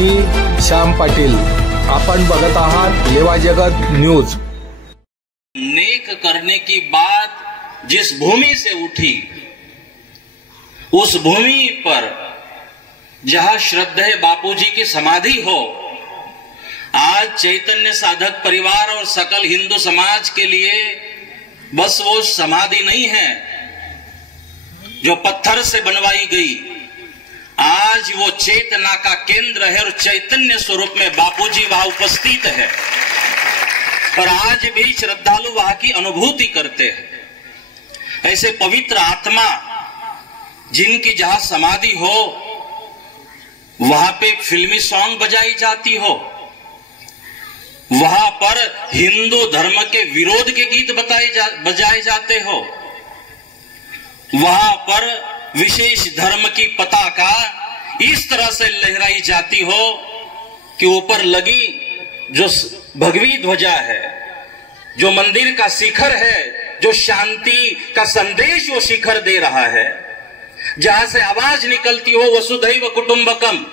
मी श्याम पाटील, आपण बघत आहात लेवा जगत न्यूज। नेक करने की बात जिस भूमि से उठी, उस भूमि पर जहां श्रद्धेय बापूजी की समाधि हो, आज चैतन्य साधक परिवार और सकल हिंदू समाज के लिए बस वो समाधि नहीं है जो पत्थर से बनवाई गई, आज वो चेतना का केंद्र है और चैतन्य स्वरूप में बापूजी वहां उपस्थित है और आज भी श्रद्धालु वहां की अनुभूति करते हैं। ऐसे पवित्र आत्मा जिनकी जहां समाधि हो वहां पे फिल्मी सॉन्ग बजाई जाती हो, वहां पर हिंदू धर्म के विरोध के गीत बजाए जाते हो, वहां पर विशेष धर्म की पताका इस तरह से लहराई जाती हो कि ऊपर लगी जो भगवी ध्वजा है, जो मंदिर का शिखर है, जो शांति का संदेश वो शिखर दे रहा है, जहां से आवाज निकलती हो वसुधैव कुटुंबकम,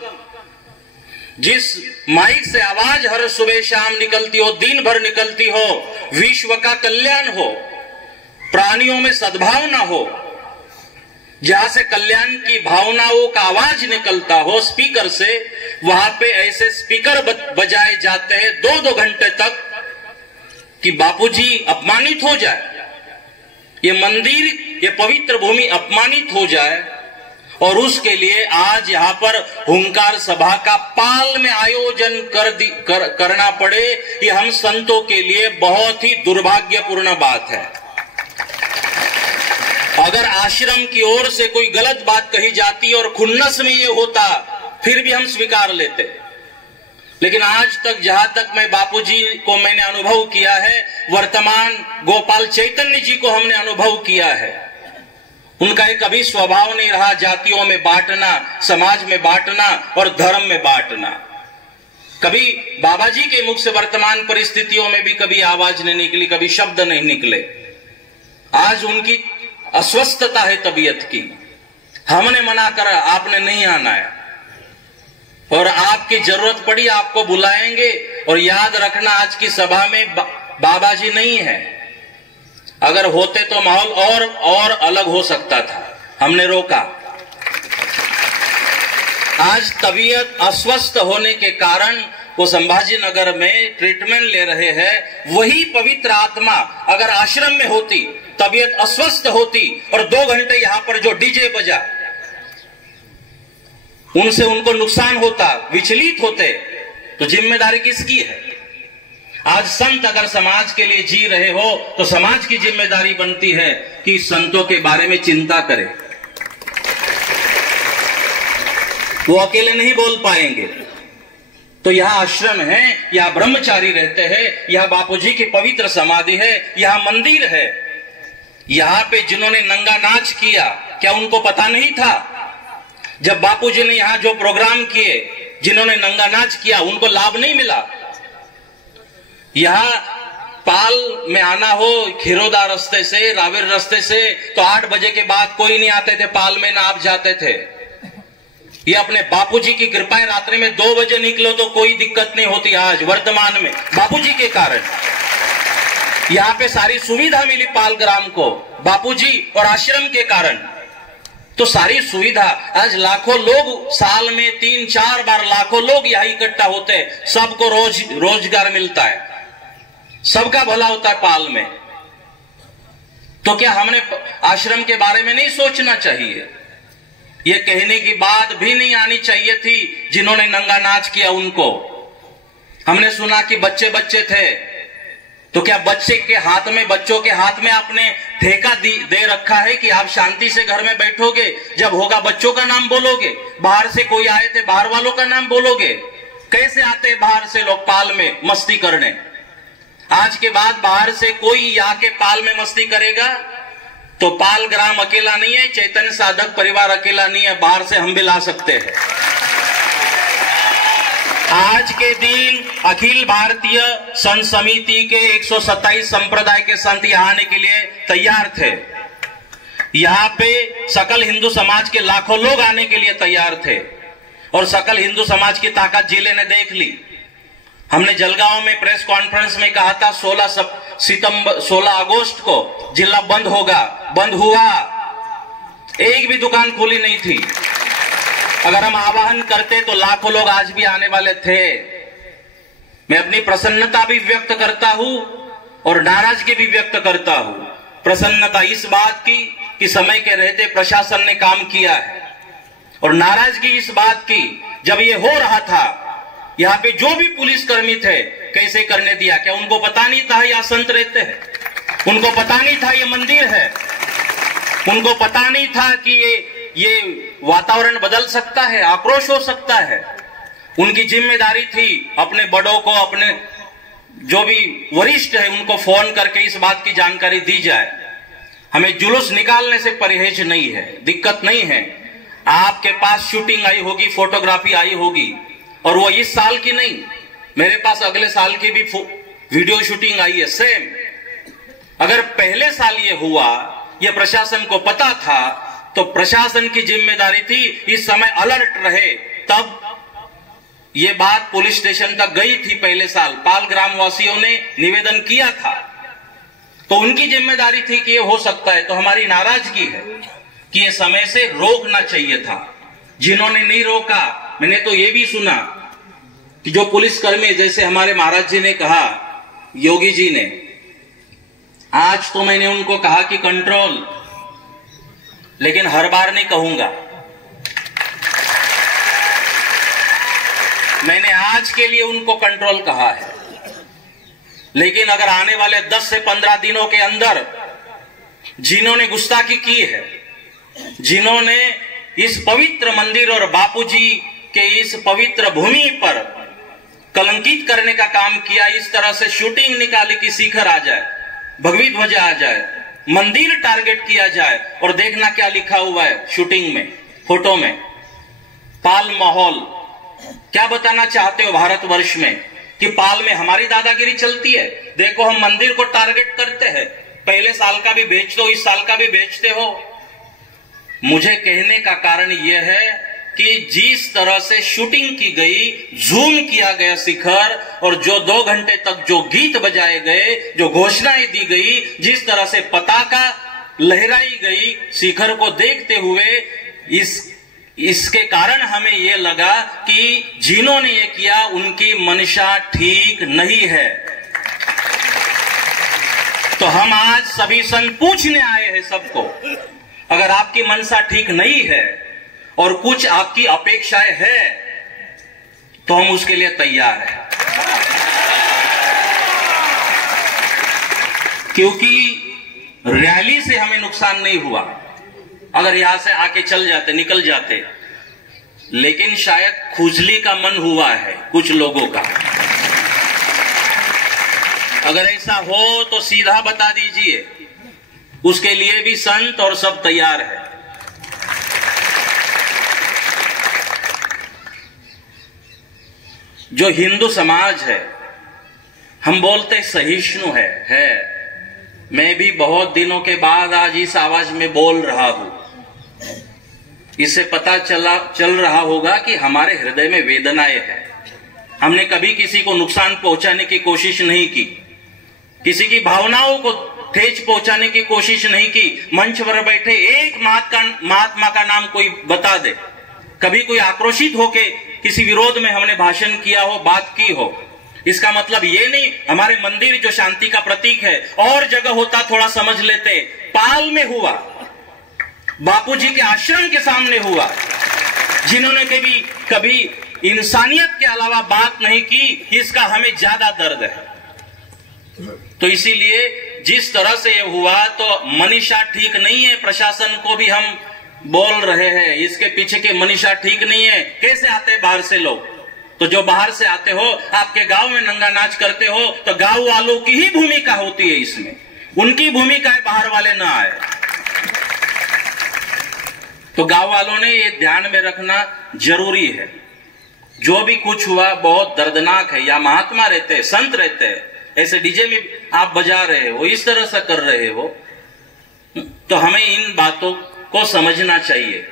जिस माइक से आवाज हर सुबह शाम निकलती हो, दिन भर निकलती हो, विश्व का कल्याण हो, प्राणियों में सद्भावना हो, जहां से कल्याण की भावनाओं का आवाज निकलता हो स्पीकर से, वहां पे ऐसे स्पीकर बजाए जाते हैं 2-2 घंटे तक कि बापूजी अपमानित हो जाए, ये मंदिर, ये पवित्र भूमि अपमानित हो जाए। और उसके लिए आज यहाँ पर हुंकार सभा का पाल में आयोजन करना पड़े, ये हम संतों के लिए बहुत ही दुर्भाग्यपूर्ण बात है। अगर आश्रम की ओर से कोई गलत बात कही जाती और खुन्नस में ये होता फिर भी हम स्वीकार लेते, लेकिन आज तक जहां तक मैं बापूजी को मैंने अनुभव किया है, वर्तमान गोपाल चैतन्य जी को हमने अनुभव किया है, उनका एक कभी स्वभाव नहीं रहा जातियों में बांटना, समाज में बांटना और धर्म में बांटना। कभी बाबा जी के मुख से वर्तमान परिस्थितियों में भी कभी आवाज नहीं निकली, कभी शब्द नहीं निकले। आज उनकी अस्वस्थता है तबीयत की, हमने मना करा, आपने नहीं आना है और आपकी जरूरत पड़ी आपको बुलाएंगे। और याद रखना आज की सभा में बाबा जी नहीं है, अगर होते तो माहौल और अलग हो सकता था, हमने रोका। आज तबीयत अस्वस्थ होने के कारण वो संभाजी नगर में ट्रीटमेंट ले रहे हैं। वही पवित्र आत्मा अगर आश्रम में होती, तबीयत अस्वस्थ होती और 2 घंटे यहां पर जो डीजे बजा, उनसे उनको नुकसान होता, विचलित होते, तो जिम्मेदारी किसकी है? आज संत अगर समाज के लिए जी रहे हो तो समाज की जिम्मेदारी बनती है कि संतों के बारे में चिंता करें। वो अकेले नहीं बोल पाएंगे, तो यहाँ आश्रम है, यहाँ ब्रह्मचारी रहते हैं, यहाँ बापूजी की पवित्र समाधि है, यहाँ मंदिर है। यहाँ पे जिन्होंने नंगा नाच किया, क्या उनको पता नहीं था? जब बापूजी ने यहाँ जो प्रोग्राम किए, जिन्होंने नंगा नाच किया उनको लाभ नहीं मिला। यहाँ पाल में आना हो खीरोदा रास्ते से, रावेर रास्ते से, तो 8 बजे के बाद कोई नहीं आते थे, पाल में ना आप जाते थे। ये अपने बापूजी की कृपा है, रात्रि में 2 बजे निकलो तो कोई दिक्कत नहीं होती। आज वर्तमान में बापूजी के कारण यहाँ पे सारी सुविधा मिली पाल ग्राम को, बापूजी और आश्रम के कारण। तो सारी सुविधा, आज लाखों लोग साल में 3-4 बार लाखों लोग यहाँ इकट्ठा होते हैं, सबको रोजगार मिलता है, सबका भला होता है पाल में। तो क्या हमने आश्रम के बारे में नहीं सोचना चाहिए? ये कहने की बात भी नहीं आनी चाहिए थी जिन्होंने नंगा नाच किया उनको। हमने सुना कि बच्चे थे, तो क्या बच्चों के हाथ में आपने ठेका दे रखा है कि आप शांति से घर में बैठोगे, जब होगा बच्चों का नाम बोलोगे? बाहर से कोई आए थे, बाहर वालों का नाम बोलोगे? कैसे आते बाहर से लोग पाल में मस्ती करने? आज के बाद बाहर से कोई आके पाल में मस्ती करेगा तो पाल ग्राम अकेला नहीं है, चैतन्य साधक परिवार अकेला नहीं है, बाहर से हम भी ला सकते हैं। आज के दिन अखिल भारतीय संत समिति के 127 संप्रदाय के संत यहाँ आने के लिए तैयार थे। यहाँ पे सकल हिंदू समाज के लाखों लोग आने के लिए तैयार थे, और सकल हिंदू समाज की ताकत जिले ने देख ली। हमने जलगांव में प्रेस कॉन्फ्रेंस में कहा था 16 अगस्त को जिला बंद होगा, बंद हुआ, एक भी दुकान खुली नहीं थी। अगर हम आह्वान करते तो लाखों लोग आज भी आने वाले थे। मैं अपनी प्रसन्नता भी व्यक्त करता हूं और नाराजगी भी व्यक्त करता हूं। प्रसन्नता इस बात की कि समय के रहते प्रशासन ने काम किया है, और नाराजगी इस बात की जब ये हो रहा था, यहाँ पे जो भी पुलिसकर्मी थे कैसे करने दिया। क्या उनको पता नहीं था यहाँ संत रहते हैं? उनको पता नहीं था ये मंदिर है? उनको पता नहीं था कि ये वातावरण बदल सकता है, आक्रोश हो सकता है? उनकी जिम्मेदारी थी अपने बड़ों को, अपने जो भी वरिष्ठ है उनको फोन करके इस बात की जानकारी दी जाए। हमें जुलूस निकालने से परहेज नहीं है, दिक्कत नहीं है। आपके पास शूटिंग आई होगी, फोटोग्राफी आई होगी, और वो इस साल की नहीं, मेरे पास अगले साल की भी वीडियो शूटिंग आई है सेम। अगर पहले साल ये हुआ, ये प्रशासन को पता था, तो प्रशासन की जिम्मेदारी थी इस समय अलर्ट रहे। तब ये बात पुलिस स्टेशन तक गई थी। पहले साल पाल ग्रामवासियों ने निवेदन किया था, तो उनकी जिम्मेदारी थी कि ये हो सकता है। तो हमारी नाराजगी है कि ये समय से रोकना चाहिए था। जिन्होंने नहीं रोका, मैंने तो ये भी सुना कि जो पुलिसकर्मी, जैसे हमारे महाराज जी ने कहा, योगी जी ने, आज तो मैंने उनको कहा कि कंट्रोल, लेकिन हर बार नहीं कहूंगा। मैंने आज के लिए उनको कंट्रोल कहा है, लेकिन अगर आने वाले 10 से 15 दिनों के अंदर जिन्होंने गुस्ताखी की है, जिन्होंने इस पवित्र मंदिर और बापूजी के इस पवित्र भूमि पर कलंकित करने का काम किया, इस तरह से शूटिंग निकाली कि शिखर आ जाए, भगवी ध्वजा आ जाए, मंदिर टारगेट किया जाए, और देखना क्या लिखा हुआ है शूटिंग में, फोटो में, पाल माहौल। क्या बताना चाहते हो भारतवर्ष में कि पाल में हमारी दादागिरी चलती है? देखो, हम मंदिर को टारगेट करते हैं, पहले साल का भी बेचते हो, इस साल का भी बेचते हो। मुझे कहने का कारण यह है कि जिस तरह से शूटिंग की गई, जूम किया गया शिखर, और जो 2 घंटे तक जो गीत बजाए गए, जो घोषणाएं दी गई, जिस तरह से पताका लहराई गई, शिखर को देखते हुए इसके कारण हमें यह लगा कि जिन्होंने ये किया उनकी मंशा ठीक नहीं है। तो हम आज सभी संत पूछने आए हैं सबको, अगर आपकी मंशा ठीक नहीं है और कुछ आपकी अपेक्षाएं है, तो हम उसके लिए तैयार हैं। क्योंकि रैली से हमें नुकसान नहीं हुआ, अगर यहां से आके चल जाते, निकल जाते, लेकिन शायद खुजली का मन हुआ है कुछ लोगों का। अगर ऐसा हो तो सीधा बता दीजिए, उसके लिए भी संत और सब तैयार है। जो हिंदू समाज है, हम बोलते सहिष्णु है। मैं भी बहुत दिनों के बाद आज इस आवाज में बोल रहा हूं। इससे पता चल रहा होगा कि हमारे हृदय में वेदनाएं है। हमने कभी किसी को नुकसान पहुंचाने की कोशिश नहीं की, किसी की भावनाओं को ठेस पहुंचाने की कोशिश नहीं की। मंच पर बैठे एक महात्मा का नाम कोई बता दे, कभी कोई आक्रोशित होके किसी विरोध में हमने भाषण किया हो, बात की हो। इसका मतलब ये नहीं, हमारे मंदिर जो शांति का प्रतीक है, और जगह होता थोड़ा समझ लेते। पाल में हुआ, बापूजी के आश्रम के सामने हुआ, जिन्होंने कभी इंसानियत के अलावा बात नहीं की, इसका हमें ज्यादा दर्द है। तो इसीलिए जिस तरह से ये हुआ, तो मनीषा ठीक नहीं है। प्रशासन को भी हम बोल रहे हैं, इसके पीछे की मनीषा ठीक नहीं है। कैसे आते हैं बाहर से लोग? तो जो बाहर से आते हो, आपके गांव में नंगा नाच करते हो, तो गांव वालों की ही भूमिका होती है इसमें, उनकी भूमिका है, बाहर वाले ना आए। तो गांव वालों ने ये ध्यान में रखना जरूरी है। जो भी कुछ हुआ बहुत दर्दनाक है। या महात्मा रहते हैं, संत रहते हैं, ऐसे डीजे में आप बजा रहे हो, इस तरह से कर रहे हो, तो हमें इन बातों को समझना चाहिए।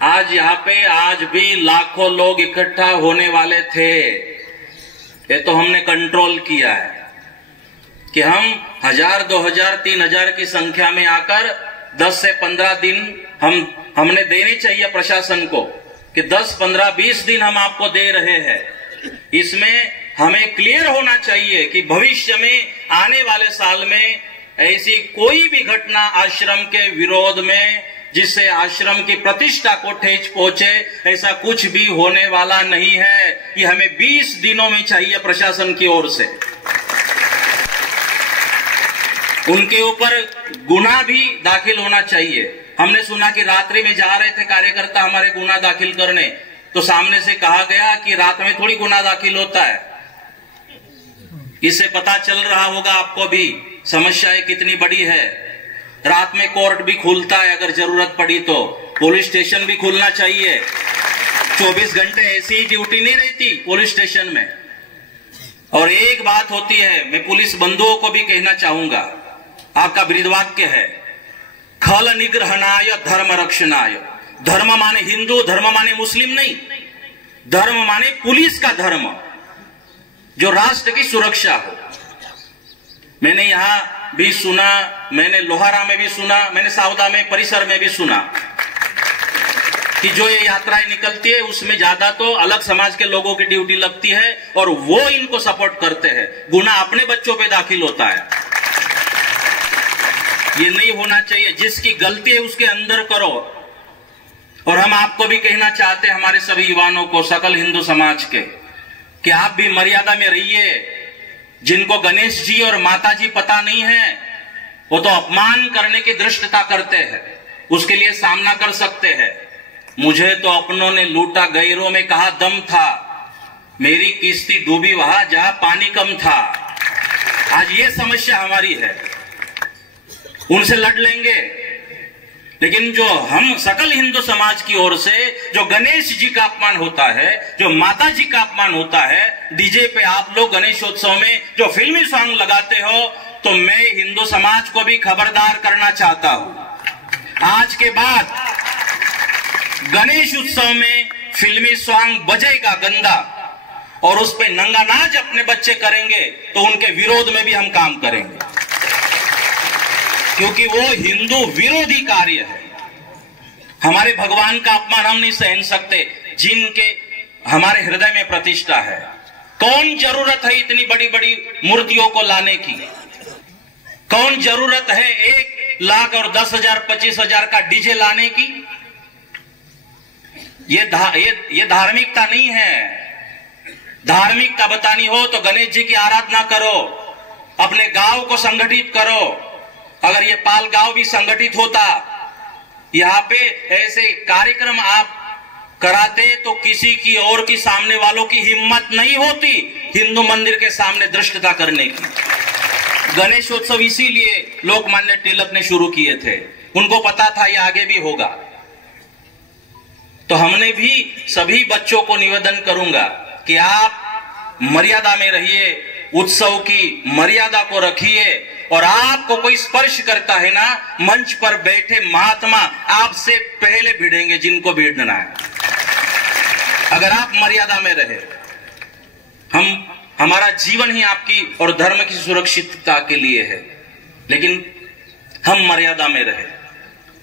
आज यहाँ पे आज भी लाखों लोग इकट्ठा होने वाले थे। ये तो हमने कंट्रोल किया है कि हम 1000, 2000, 3000 की संख्या में आकर 10 से 15 दिन हमने देने चाहिए प्रशासन को कि 10, 15, 20 दिन हम आपको दे रहे हैं। इसमें हमें क्लियर होना चाहिए कि भविष्य में आने वाले साल में ऐसी कोई भी घटना आश्रम के विरोध में जिससे आश्रम की प्रतिष्ठा को ठेस पहुंचे, ऐसा कुछ भी होने वाला नहीं है। ये हमें 20 दिनों में चाहिए प्रशासन की ओर से। उनके ऊपर गुना भी दाखिल होना चाहिए। हमने सुना कि रात्रि में जा रहे थे कार्यकर्ता हमारे गुना दाखिल करने, तो सामने से कहा गया कि रात में थोड़ी गुना दाखिल होता है। इससे पता चल रहा होगा आपको भी समस्याएं कितनी बड़ी है। रात में कोर्ट भी खुलता है, अगर जरूरत पड़ी तो पुलिस स्टेशन भी खुलना चाहिए। 24 घंटे ऐसी ड्यूटी नहीं रहती पुलिस स्टेशन में। और एक बात होती है, मैं पुलिस बंधुओं को भी कहना चाहूंगा, आपका ब्रीदवाक्य है खल निग्रहणाय धर्म रक्षणाय। धर्म माने हिंदू, धर्म माने मुस्लिम नहीं, धर्म माने पुलिस का धर्म जो राष्ट्र की सुरक्षा हो। मैंने यहां भी सुना, मैंने लोहारा में भी सुना, मैंने सावदा में परिसर में भी सुना कि जो ये यात्राएं निकलती है उसमें ज्यादा तो अलग समाज के लोगों की ड्यूटी लगती है और वो इनको सपोर्ट करते हैं। गुना अपने बच्चों पे दाखिल होता है। ये नहीं होना चाहिए। जिसकी गलती है उसके अंदर करो। और हम आपको भी कहना चाहते हैं, हमारे सभी युवाओं को, सकल हिंदू समाज के, कि आप भी मर्यादा में रहिए। जिनको गणेश जी और माता जी पता नहीं है वो तो अपमान करने की धृष्टता करते हैं, उसके लिए सामना कर सकते हैं। मुझे तो अपनों ने लूटा, गैरों में कहा दम था, मेरी किश्ती डूबी वहां जहां पानी कम था। आज ये समस्या हमारी है, उनसे लड़ लेंगे। लेकिन जो हम सकल हिंदू समाज की ओर से जो गणेश जी का अपमान होता है, जो माता जी का अपमान होता है, डीजे पे आप लोग गणेशोत्सव में जो फिल्मी सॉन्ग लगाते हो, तो मैं हिंदू समाज को भी खबरदार करना चाहता हूं। आज के बाद गणेश उत्सव में फिल्मी सॉन्ग बजेगा गंदा और उस पे नंगा नाच अपने बच्चे करेंगे तो उनके विरोध में भी हम काम करेंगे, क्योंकि वो हिंदू विरोधी कार्य है। हमारे भगवान का अपमान हम नहीं सहन सकते, जिनके हमारे हृदय में प्रतिष्ठा है। कौन जरूरत है इतनी बड़ी बड़ी मूर्तियों को लाने की? कौन जरूरत है 1 लाख और 10,000, 25,000 का डीजे लाने की? ये धार्मिकता नहीं है। धार्मिकता बतानी हो तो गणेश जी की आराधना करो, अपने गांव को संगठित करो। अगर ये पाल गांव भी संगठित होता, यहाँ पे ऐसे कार्यक्रम आप कराते तो किसी की और की सामने वालों की हिम्मत नहीं होती हिंदू मंदिर के सामने धृष्टता करने की। गणेशोत्सव इसीलिए लोकमान्य तिलक ने शुरू किए थे, उनको पता था ये आगे भी होगा। तो हमने भी सभी बच्चों को निवेदन करूंगा कि आप मर्यादा में रहिए, उत्सव की मर्यादा को रखिए। और आपको कोई स्पर्श करता है ना, मंच पर बैठे महात्मा आपसे पहले भिड़ेंगे जिनको भिड़ना है, अगर आप मर्यादा में रहे। हमारा जीवन ही आपकी और धर्म की सुरक्षितता के लिए है, लेकिन हम मर्यादा में रहे।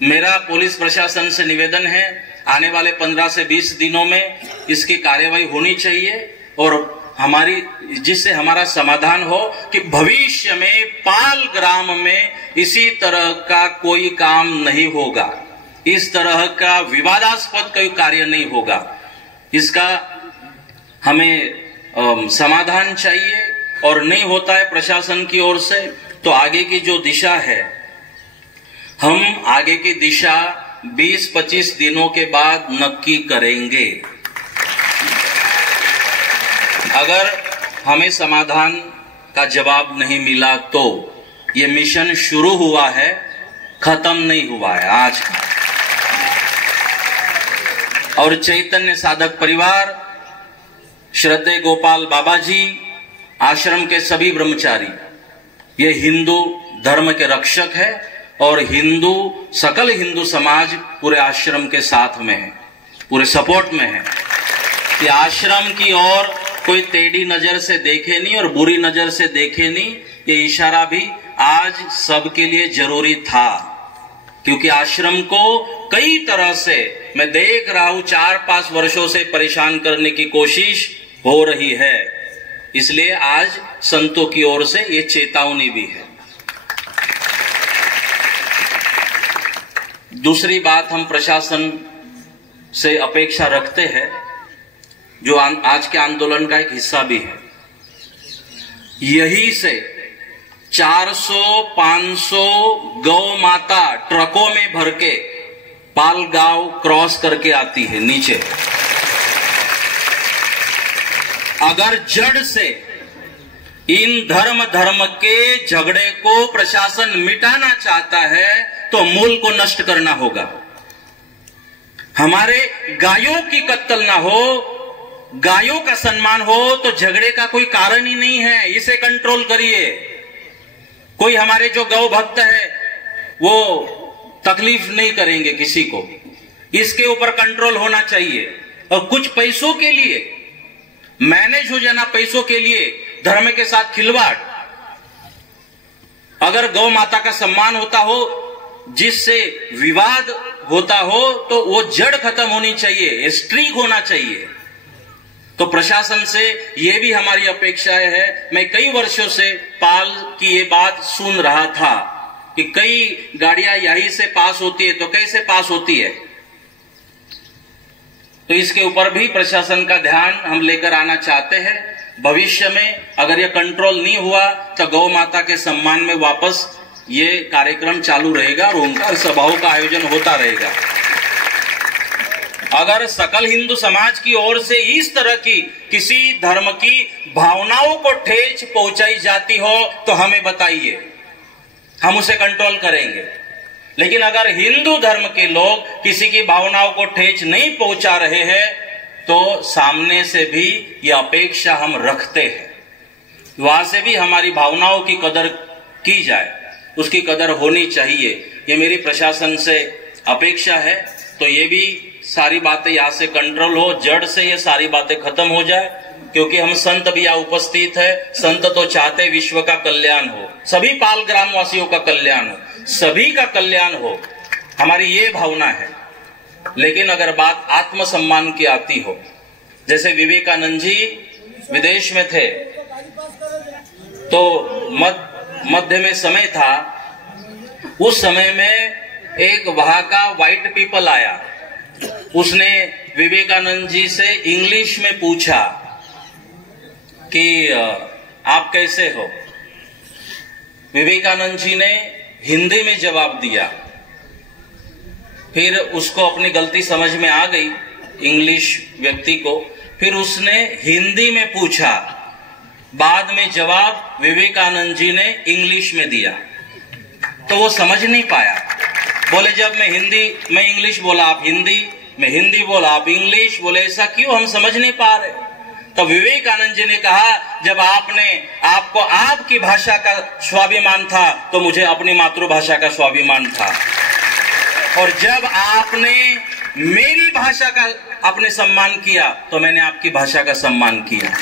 मेरा पुलिस प्रशासन से निवेदन है, आने वाले 15 से 20 दिनों में इसकी कार्यवाही होनी चाहिए और जिससे हमारा समाधान हो कि भविष्य में पाल ग्राम में इसी तरह का कोई काम नहीं होगा, इस तरह का विवादास्पद कोई कार्य नहीं होगा। इसका हमें समाधान चाहिए और नहीं होता है प्रशासन की ओर से तो आगे की जो दिशा है, हम आगे की दिशा 20-25 दिनों के बाद नक्की करेंगे। अगर हमें समाधान का जवाब नहीं मिला तो ये मिशन शुरू हुआ है, खत्म नहीं हुआ है आज का। और चैतन्य साधक परिवार, श्रद्धेय गोपाल बाबा जी, आश्रम के सभी ब्रह्मचारी, ये हिंदू धर्म के रक्षक है और सकल हिंदू समाज पूरे आश्रम के साथ में है। पूरे सपोर्ट में है कि आश्रम की ओर कोई टेढ़ी नजर से देखे नहीं और बुरी नजर से देखे नहीं। ये इशारा भी आज सबके लिए जरूरी था, क्योंकि आश्रम को कई तरह से मैं देख रहा हूं 4-5 वर्षों से परेशान करने की कोशिश हो रही है। इसलिए आज संतों की ओर से ये चेतावनी भी है। दूसरी बात, हम प्रशासन से अपेक्षा रखते हैं, जो आज के आंदोलन का एक हिस्सा भी है, यही से 400-500 गौ माता ट्रकों में भर के पाल गांव क्रॉस करके आती है नीचे। अगर जड़ से इन धर्म के झगड़े को प्रशासन मिटाना चाहता है तो मूल को नष्ट करना होगा। हमारे गायों की कत्ल ना हो, गायों का सम्मान हो तो झगड़े का कोई कारण ही नहीं है। इसे कंट्रोल करिए। कोई हमारे जो गौ भक्त है वो तकलीफ नहीं करेंगे किसी को, इसके ऊपर कंट्रोल होना चाहिए। और कुछ पैसों के लिए मैनेज हो जाना, पैसों के लिए धर्म के साथ खिलवाड़। अगर गौ माता का सम्मान होता हो, जिससे विवाद होता हो, तो वो जड़ खत्म होनी चाहिए, स्ट्रीक होना चाहिए। तो प्रशासन से ये भी हमारी अपेक्षाएं है। मैं कई वर्षों से पाल की ये बात सुन रहा था कि कई गाड़ियां यहीं से पास होती है, तो कैसे पास होती है? तो इसके ऊपर भी प्रशासन का ध्यान हम लेकर आना चाहते हैं। भविष्य में अगर ये कंट्रोल नहीं हुआ तो गौ माता के सम्मान में वापस ये कार्यक्रम चालू रहेगा और उनका सभाओं का आयोजन होता रहेगा। अगर सकल हिंदू समाज की ओर से इस तरह की किसी धर्म की भावनाओं को ठेस पहुंचाई जाती हो तो हमें बताइए, हम उसे कंट्रोल करेंगे। लेकिन अगर हिंदू धर्म के लोग किसी की भावनाओं को ठेस नहीं पहुंचा रहे हैं तो सामने से भी ये अपेक्षा हम रखते हैं, वहां से भी हमारी भावनाओं की कदर की जाए, उसकी कदर होनी चाहिए। ये मेरी प्रशासन से अपेक्षा है। तो ये भी सारी बातें यहाँ से कंट्रोल हो, जड़ से ये सारी बातें खत्म हो जाए, क्योंकि हम संत भी यहाँ उपस्थित है। संत तो चाहते विश्व का कल्याण हो, सभी पाल ग्रामवासियों का कल्याण हो, सभी का कल्याण हो, हमारी ये भावना है। लेकिन अगर बात आत्मसम्मान की आती हो, जैसे विवेकानंद जी विदेश में थे तो मध्य में समय था, उस समय में एक वहां का व्हाइट पीपल आया। उसने विवेकानंद जी से इंग्लिश में पूछा कि आप कैसे हो? विवेकानंद जी ने हिंदी में जवाब दिया। फिर उसको अपनी गलती समझ में आ गई, इंग्लिश व्यक्ति को। फिर उसने हिंदी में पूछा, बाद में जवाब विवेकानंद जी ने इंग्लिश में दिया। तो वो समझ नहीं पाया। बोले जब मैं इंग्लिश बोला आप हिंदी, मैं हिंदी बोला आप इंग्लिश, बोले ऐसा क्यों, हम समझ नहीं पा रहे। तो विवेकानंद जी ने कहा, जब आपको आपकी भाषा का स्वाभिमान था तो मुझे अपनी मातृभाषा का स्वाभिमान था, और जब आपने मेरी भाषा का आपने सम्मान किया तो मैंने आपकी भाषा का सम्मान किया।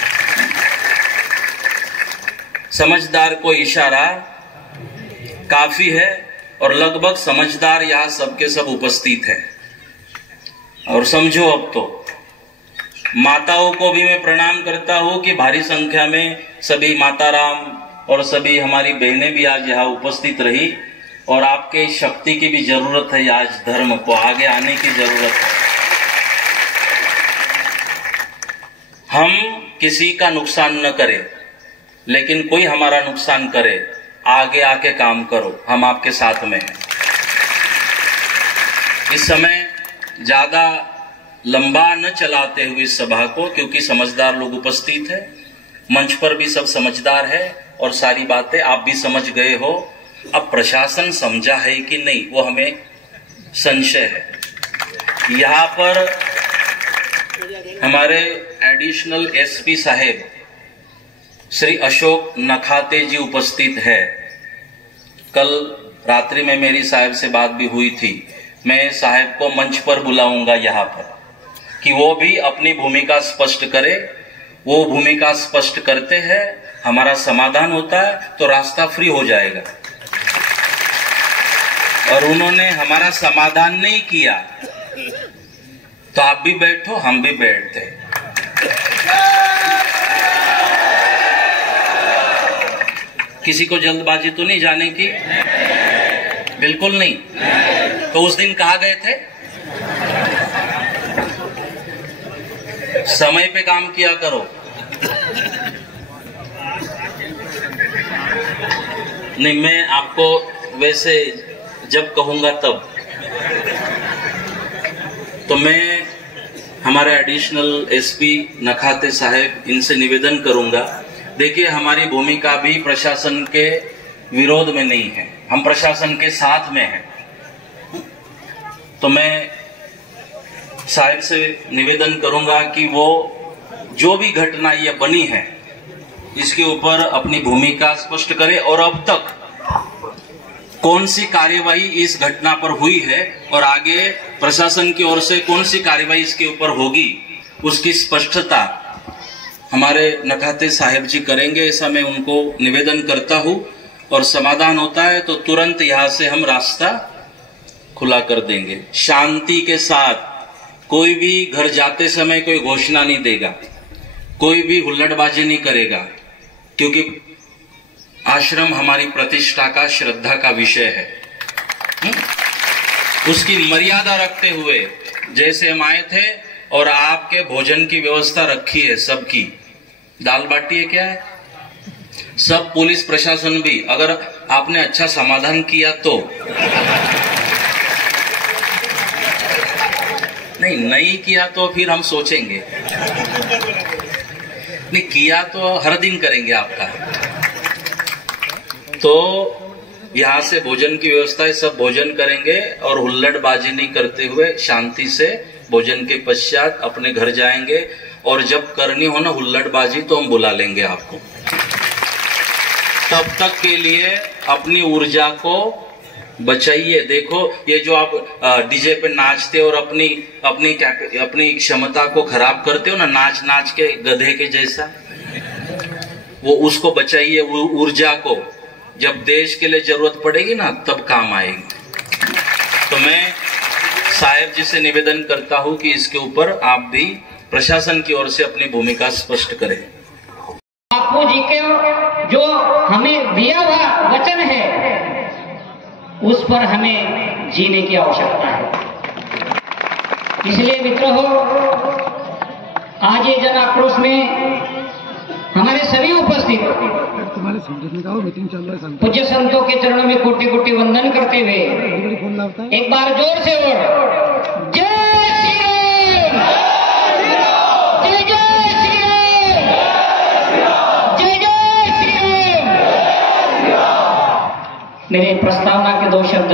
समझदार को इशारा काफी है, और लगभग समझदार यहाँ सबके सब उपस्थित है। और समझो, अब तो माताओं को भी मैं प्रणाम करता हूँ कि भारी संख्या में सभी माताराम और सभी हमारी बहनें भी आज यहाँ उपस्थित रही, और आपके शक्ति की भी जरूरत है। आज धर्म को आगे आने की जरूरत है। हम किसी का नुकसान न करें, लेकिन कोई हमारा नुकसान करे, आगे आके काम करो, हम आपके साथ में हैं। इस समय ज्यादा लंबा न चलाते हुए इस सभा को, क्योंकि समझदार लोग उपस्थित है, मंच पर भी सब समझदार है और सारी बातें आप भी समझ गए हो। अब प्रशासन समझा है कि नहीं, वो हमें संशय है। यहाँ पर हमारे एडिशनल एसपी साहेब श्री अशोक नखाते जी उपस्थित है। कल रात्रि में मेरी साहब से बात भी हुई थी। मैं साहब को मंच पर बुलाऊंगा यहाँ पर, कि वो भी अपनी भूमिका स्पष्ट करे। वो भूमिका स्पष्ट करते हैं, हमारा समाधान होता है तो रास्ता फ्री हो जाएगा। और उन्होंने हमारा समाधान नहीं किया तो आप भी बैठो, हम भी बैठते। किसी को जल्दबाजी तो नहीं जाने की? बिल्कुल नहीं। तो उस दिन कहाँ गए थे? समय पे काम किया करो। नहीं, मैं आपको वैसे जब कहूंगा तब तो मैं हमारे एडिशनल एसपी नखाते साहब इनसे निवेदन करूंगा, देखिए हमारी भूमिका भी प्रशासन के विरोध में नहीं है, हम प्रशासन के साथ में हैं। तो मैं साहब से निवेदन करूंगा कि वो जो भी घटना ये बनी है इसके ऊपर अपनी भूमिका स्पष्ट करे और अब तक कौन सी कार्यवाही इस घटना पर हुई है और आगे प्रशासन की ओर से कौन सी कार्यवाही इसके ऊपर होगी उसकी स्पष्टता हमारे नखाते साहेब जी करेंगे, ऐसा मैं उनको निवेदन करता हूं। और समाधान होता है तो तुरंत यहां से हम रास्ता खुला कर देंगे। शांति के साथ कोई भी घर जाते समय कोई घोषणा नहीं देगा, कोई भी हुल्लड़बाजी नहीं करेगा, क्योंकि आश्रम हमारी प्रतिष्ठा का, श्रद्धा का विषय है। उसकी मर्यादा रखते हुए जैसे हम आए थे और आपके भोजन की व्यवस्था रखी है, सबकी दाल बाटी है, क्या है, सब पुलिस प्रशासन भी, अगर आपने अच्छा समाधान किया तो नहीं किया तो फिर हम सोचेंगे, नहीं किया तो हर दिन करेंगे आपका। तो यहां से भोजन की व्यवस्था है, सब भोजन करेंगे और हुल्लड़बाजी नहीं करते हुए शांति से भोजन के पश्चात अपने घर जाएंगे। और जब करनी हो ना हुल्लड़बाजी तो हम बुला लेंगे आपको। तब तक के लिए अपनी ऊर्जा को बचाइए। देखो ये जो आप डीजे पे नाचते और अपनी क्षमता को खराब करते हो ना, नाच नाच के गधे के जैसा, वो उसको बचाइए, वो ऊर्जा को। जब देश के लिए जरूरत पड़ेगी ना तब काम आएगी। तो मैं साहेब जी से निवेदन करता हूं कि इसके ऊपर आप भी प्रशासन की ओर से अपनी भूमिका स्पष्ट करें। बापू जी के जो हमें दिया हुआ वचन है उस पर हमें जीने की आवश्यकता है। इसलिए मित्रों, आज ये जन आक्रोश में हमारे सभी उपस्थित पूज्य संतों के चरणों में कोटि कोटि वंदन करते हुए एक बार जोर से और जय श्री राम, जय जय श्री राम, जय जय श्री राम। मेरे प्रस्तावना के 2 शब्द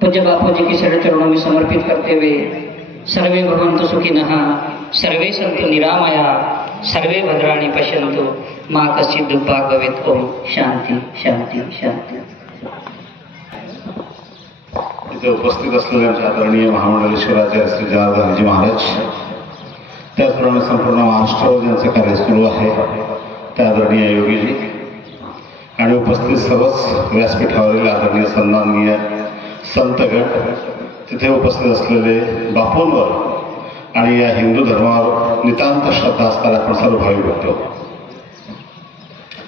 पूज्य बापू जी के चरणों में समर्पित करते हुए, सर्वे भवन्तु सुखिनः, सर्वे सन्तु निरामया, सर्वे भद्राणि पश्यन्तु, मा कश्चित् दुःखभाग् भवेत्। ओम शांति शांति शांति। इथे उपस्थित असलेले आमचे आदरणीय महामंडलेश्वराचार्य श्री जनार्दनजी महाराज, त्याचप्रमाणे संपूर्ण महाराष्ट्रावर ज्यांचे कार्य सुरू आहे त्या आदरणीय योगीजी आणि उपस्थित सर्वच व्यासपीठावरील आदरणीय सन्माननीय संतगण, तिथे उपस्थित असलेले बापूंवर आणि या हिंदू धर्मावर नितांत श्रद्धा असणारे आपण सर्व भाविक भक्त,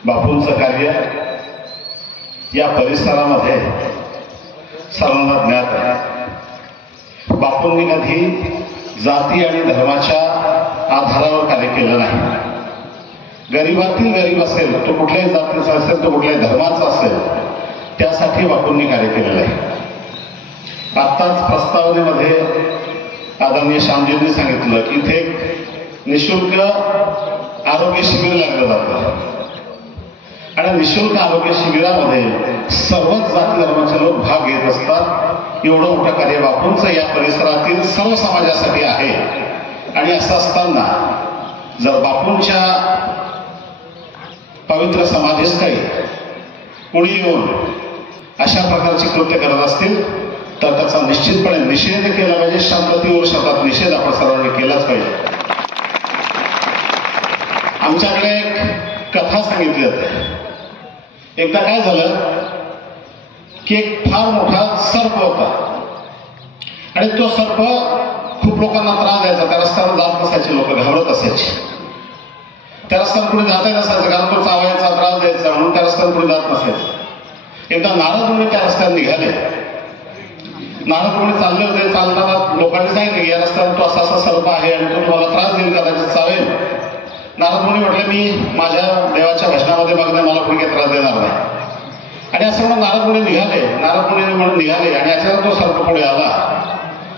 बापूंचं कार्य या परिसरामध्ये सर्वांना ज्ञात आहे। बापूंनी कधी जाती आणि धर्माच्या आधारावर कार्य केलं नाही। गरीबातील गरीब असेल, तो कुठल्याही जातीचा असेल, तो कुठल्याही धर्माचा असेल, त्यासाठी बापूंनी कार्य केलेलं आहे। आत्ताच प्रस्तावनेमध्ये आदरणीय श्यामजींनी सांगितलं की इथे निशुल्क आरोग्य शिबिर लागलं जातं आणि निशुल्क आरोग्य शिबिरामध्ये सर्वच जाती धर्माचे लोक भाग घेत असतात। एवढं मोठं कार्य बापूंचं या परिसरातील सर्व समाजासाठी आहे। आणि असं असताना जर बापूंच्या पवित्र समाधीस्थळी कोणी येऊन अशा प्रकारची कृत्य करत असतील तर त्याचा निश्चितपणे निषेध केला पाहिजे. शांततेवर शब्दात निषेध आपण सर्वांनी केलाच पाहिजे. आमच्याकडे एक कथा सांगितली जाते. एकदा काय झालं की एक फार मोठा सर्प होता आणि तो सर्प खूप लोकांना त्रास द्यायचा. त्या रस्त्यावर जात नसायचे, लोक घाबरत असायचे. त्या रस्त्यावर पुढे जाता नसायचं, कारण तो चावायचा, त्रास द्यायचा, म्हणून त्या रस्त्यावर पुढे जात नसायचं. एकदा नारद मुनी त्या रस्त्यावर निघाले. नारद मुनी चालले होते. चालताना लोकांनी सांगितलं की या रस्त्यावर तो असा असा सर्प आहे आणि तो तुम्हाला त्रास देईल, कदाचित चावेल. नारद मुनी म्हटले मी माझ्या देवाच्या भजनामध्ये बघणे, मला कोणी काही त्रास देणार नाही. आणि असं म्हणून नारद मुनी निघाले. नारद मुनी म्हणून निघाले आणि अचानक तो सर्प पुढे आला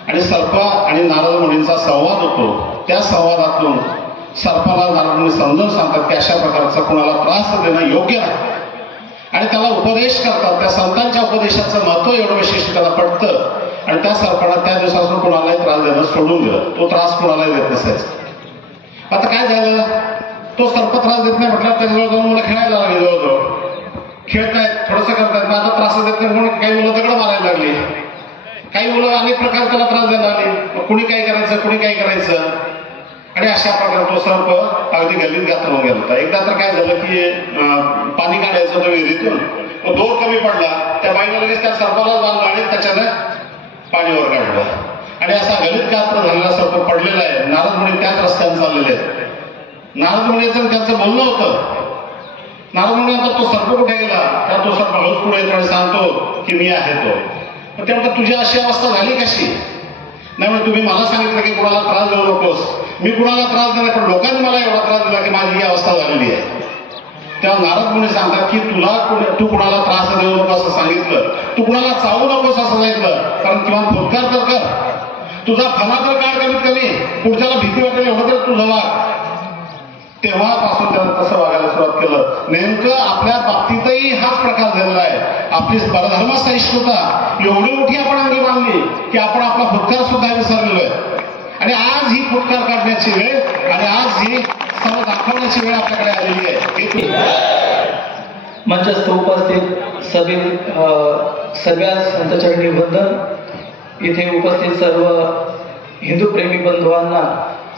आणि सर्प आणि नारद मुनींचा संवाद होतो. त्या संवादातून सर्पाला नारद मुनी समजून सांगतात की अशा प्रकारचा कुणाला त्रास देणं योग्य नाही आणि त्याला उपदेश करतात. त्या संतांच्या उपदेशाचं महत्व एवढं विशेष त्याला पडतं आणि त्या सर्पाला त्या दिवसापासून कुणालाही त्रास देणं सोडून दिलं. तो त्रास कुणालाही देत नसायचा. आता काय झालं, तो सर्प त्रास देत नाही म्हटलं, त्याजवळ जाऊन मुलं खेळायला लागली. जवळजवळ खेळतायत, थोडंसं करतायत, माझा त्रास देत नाही म्हणून काही मुलं दगड मारायला लागली. काही मुलं अनेक प्रकार त्याला त्रास द्यायला लागली. कुणी काय करायचं, कुणी काय करायचं आणि अशा प्रकारे तो सर्प अगदी गल्लीत गात्र होऊन गेला होता. एकदा तर काय झालं की पाणी काढायचं होतं विहिरीतून, तो दोर कमी पडला. त्या बाईला लगेच त्या सर्पाला बांधला आणि त्याच्यानं पाणीवर काढलं आणि असा गलित गात्र झालेला सर्प पडलेला आहे. नारद मुनी त्याच रस्त्याने चाललेले आहेत. नारद मुनीचं त्यांचं बोलणं होतं. नारद मुनी आता तो सर्प कुठे गेला, तर तो सर्प हळूच पुढे येतो आणि सांगतो की मी आहे तो. पण ते म्हणतात तुझी अशी अवस्था झाली कशी? नाही म्हणजे तुम्ही मला सांगितलं की कुणाला त्रास देऊ नकोस. मी कुणाला त्रास दिला, पण लोकांनी मला एवढा त्रास दिला की माझी ही अवस्था झालेली आहे. तेव्हा नारद मुनी सांगतात की तू कुणाला त्रास देऊ नको असं सांगितलं, तू कुणाला चावू नकोस असं सांगितलं, कारण किंवा फुटकार तर कर, तुझा फणा तर काढ कमीत कमी, पुढच्याला भीती वाटेल एवढं तर तुझं वाग. तेव्हापासून त्यानं तसं वागायला सुरुवात केलं. नेमकं आपल्या बाबतीतही हाच प्रकार झालेला आहे. आपली परधर्म सहिष्णुता एवढी मोठी आपण अंगी बांधली की आपण आपला फुटकार सुद्धा विसरलेलो आहे. आणि आज ही फुटकार काढण्याची वेळ आणि आज ही सर्व दाखवण्याची वेळ आपल्याकडे आलेली आहे. मंचस्थ उपस्थित सगळ्या संतचरणी वंदन. इथे उपस्थित सर्व हिंदू प्रेमी बंधुवांना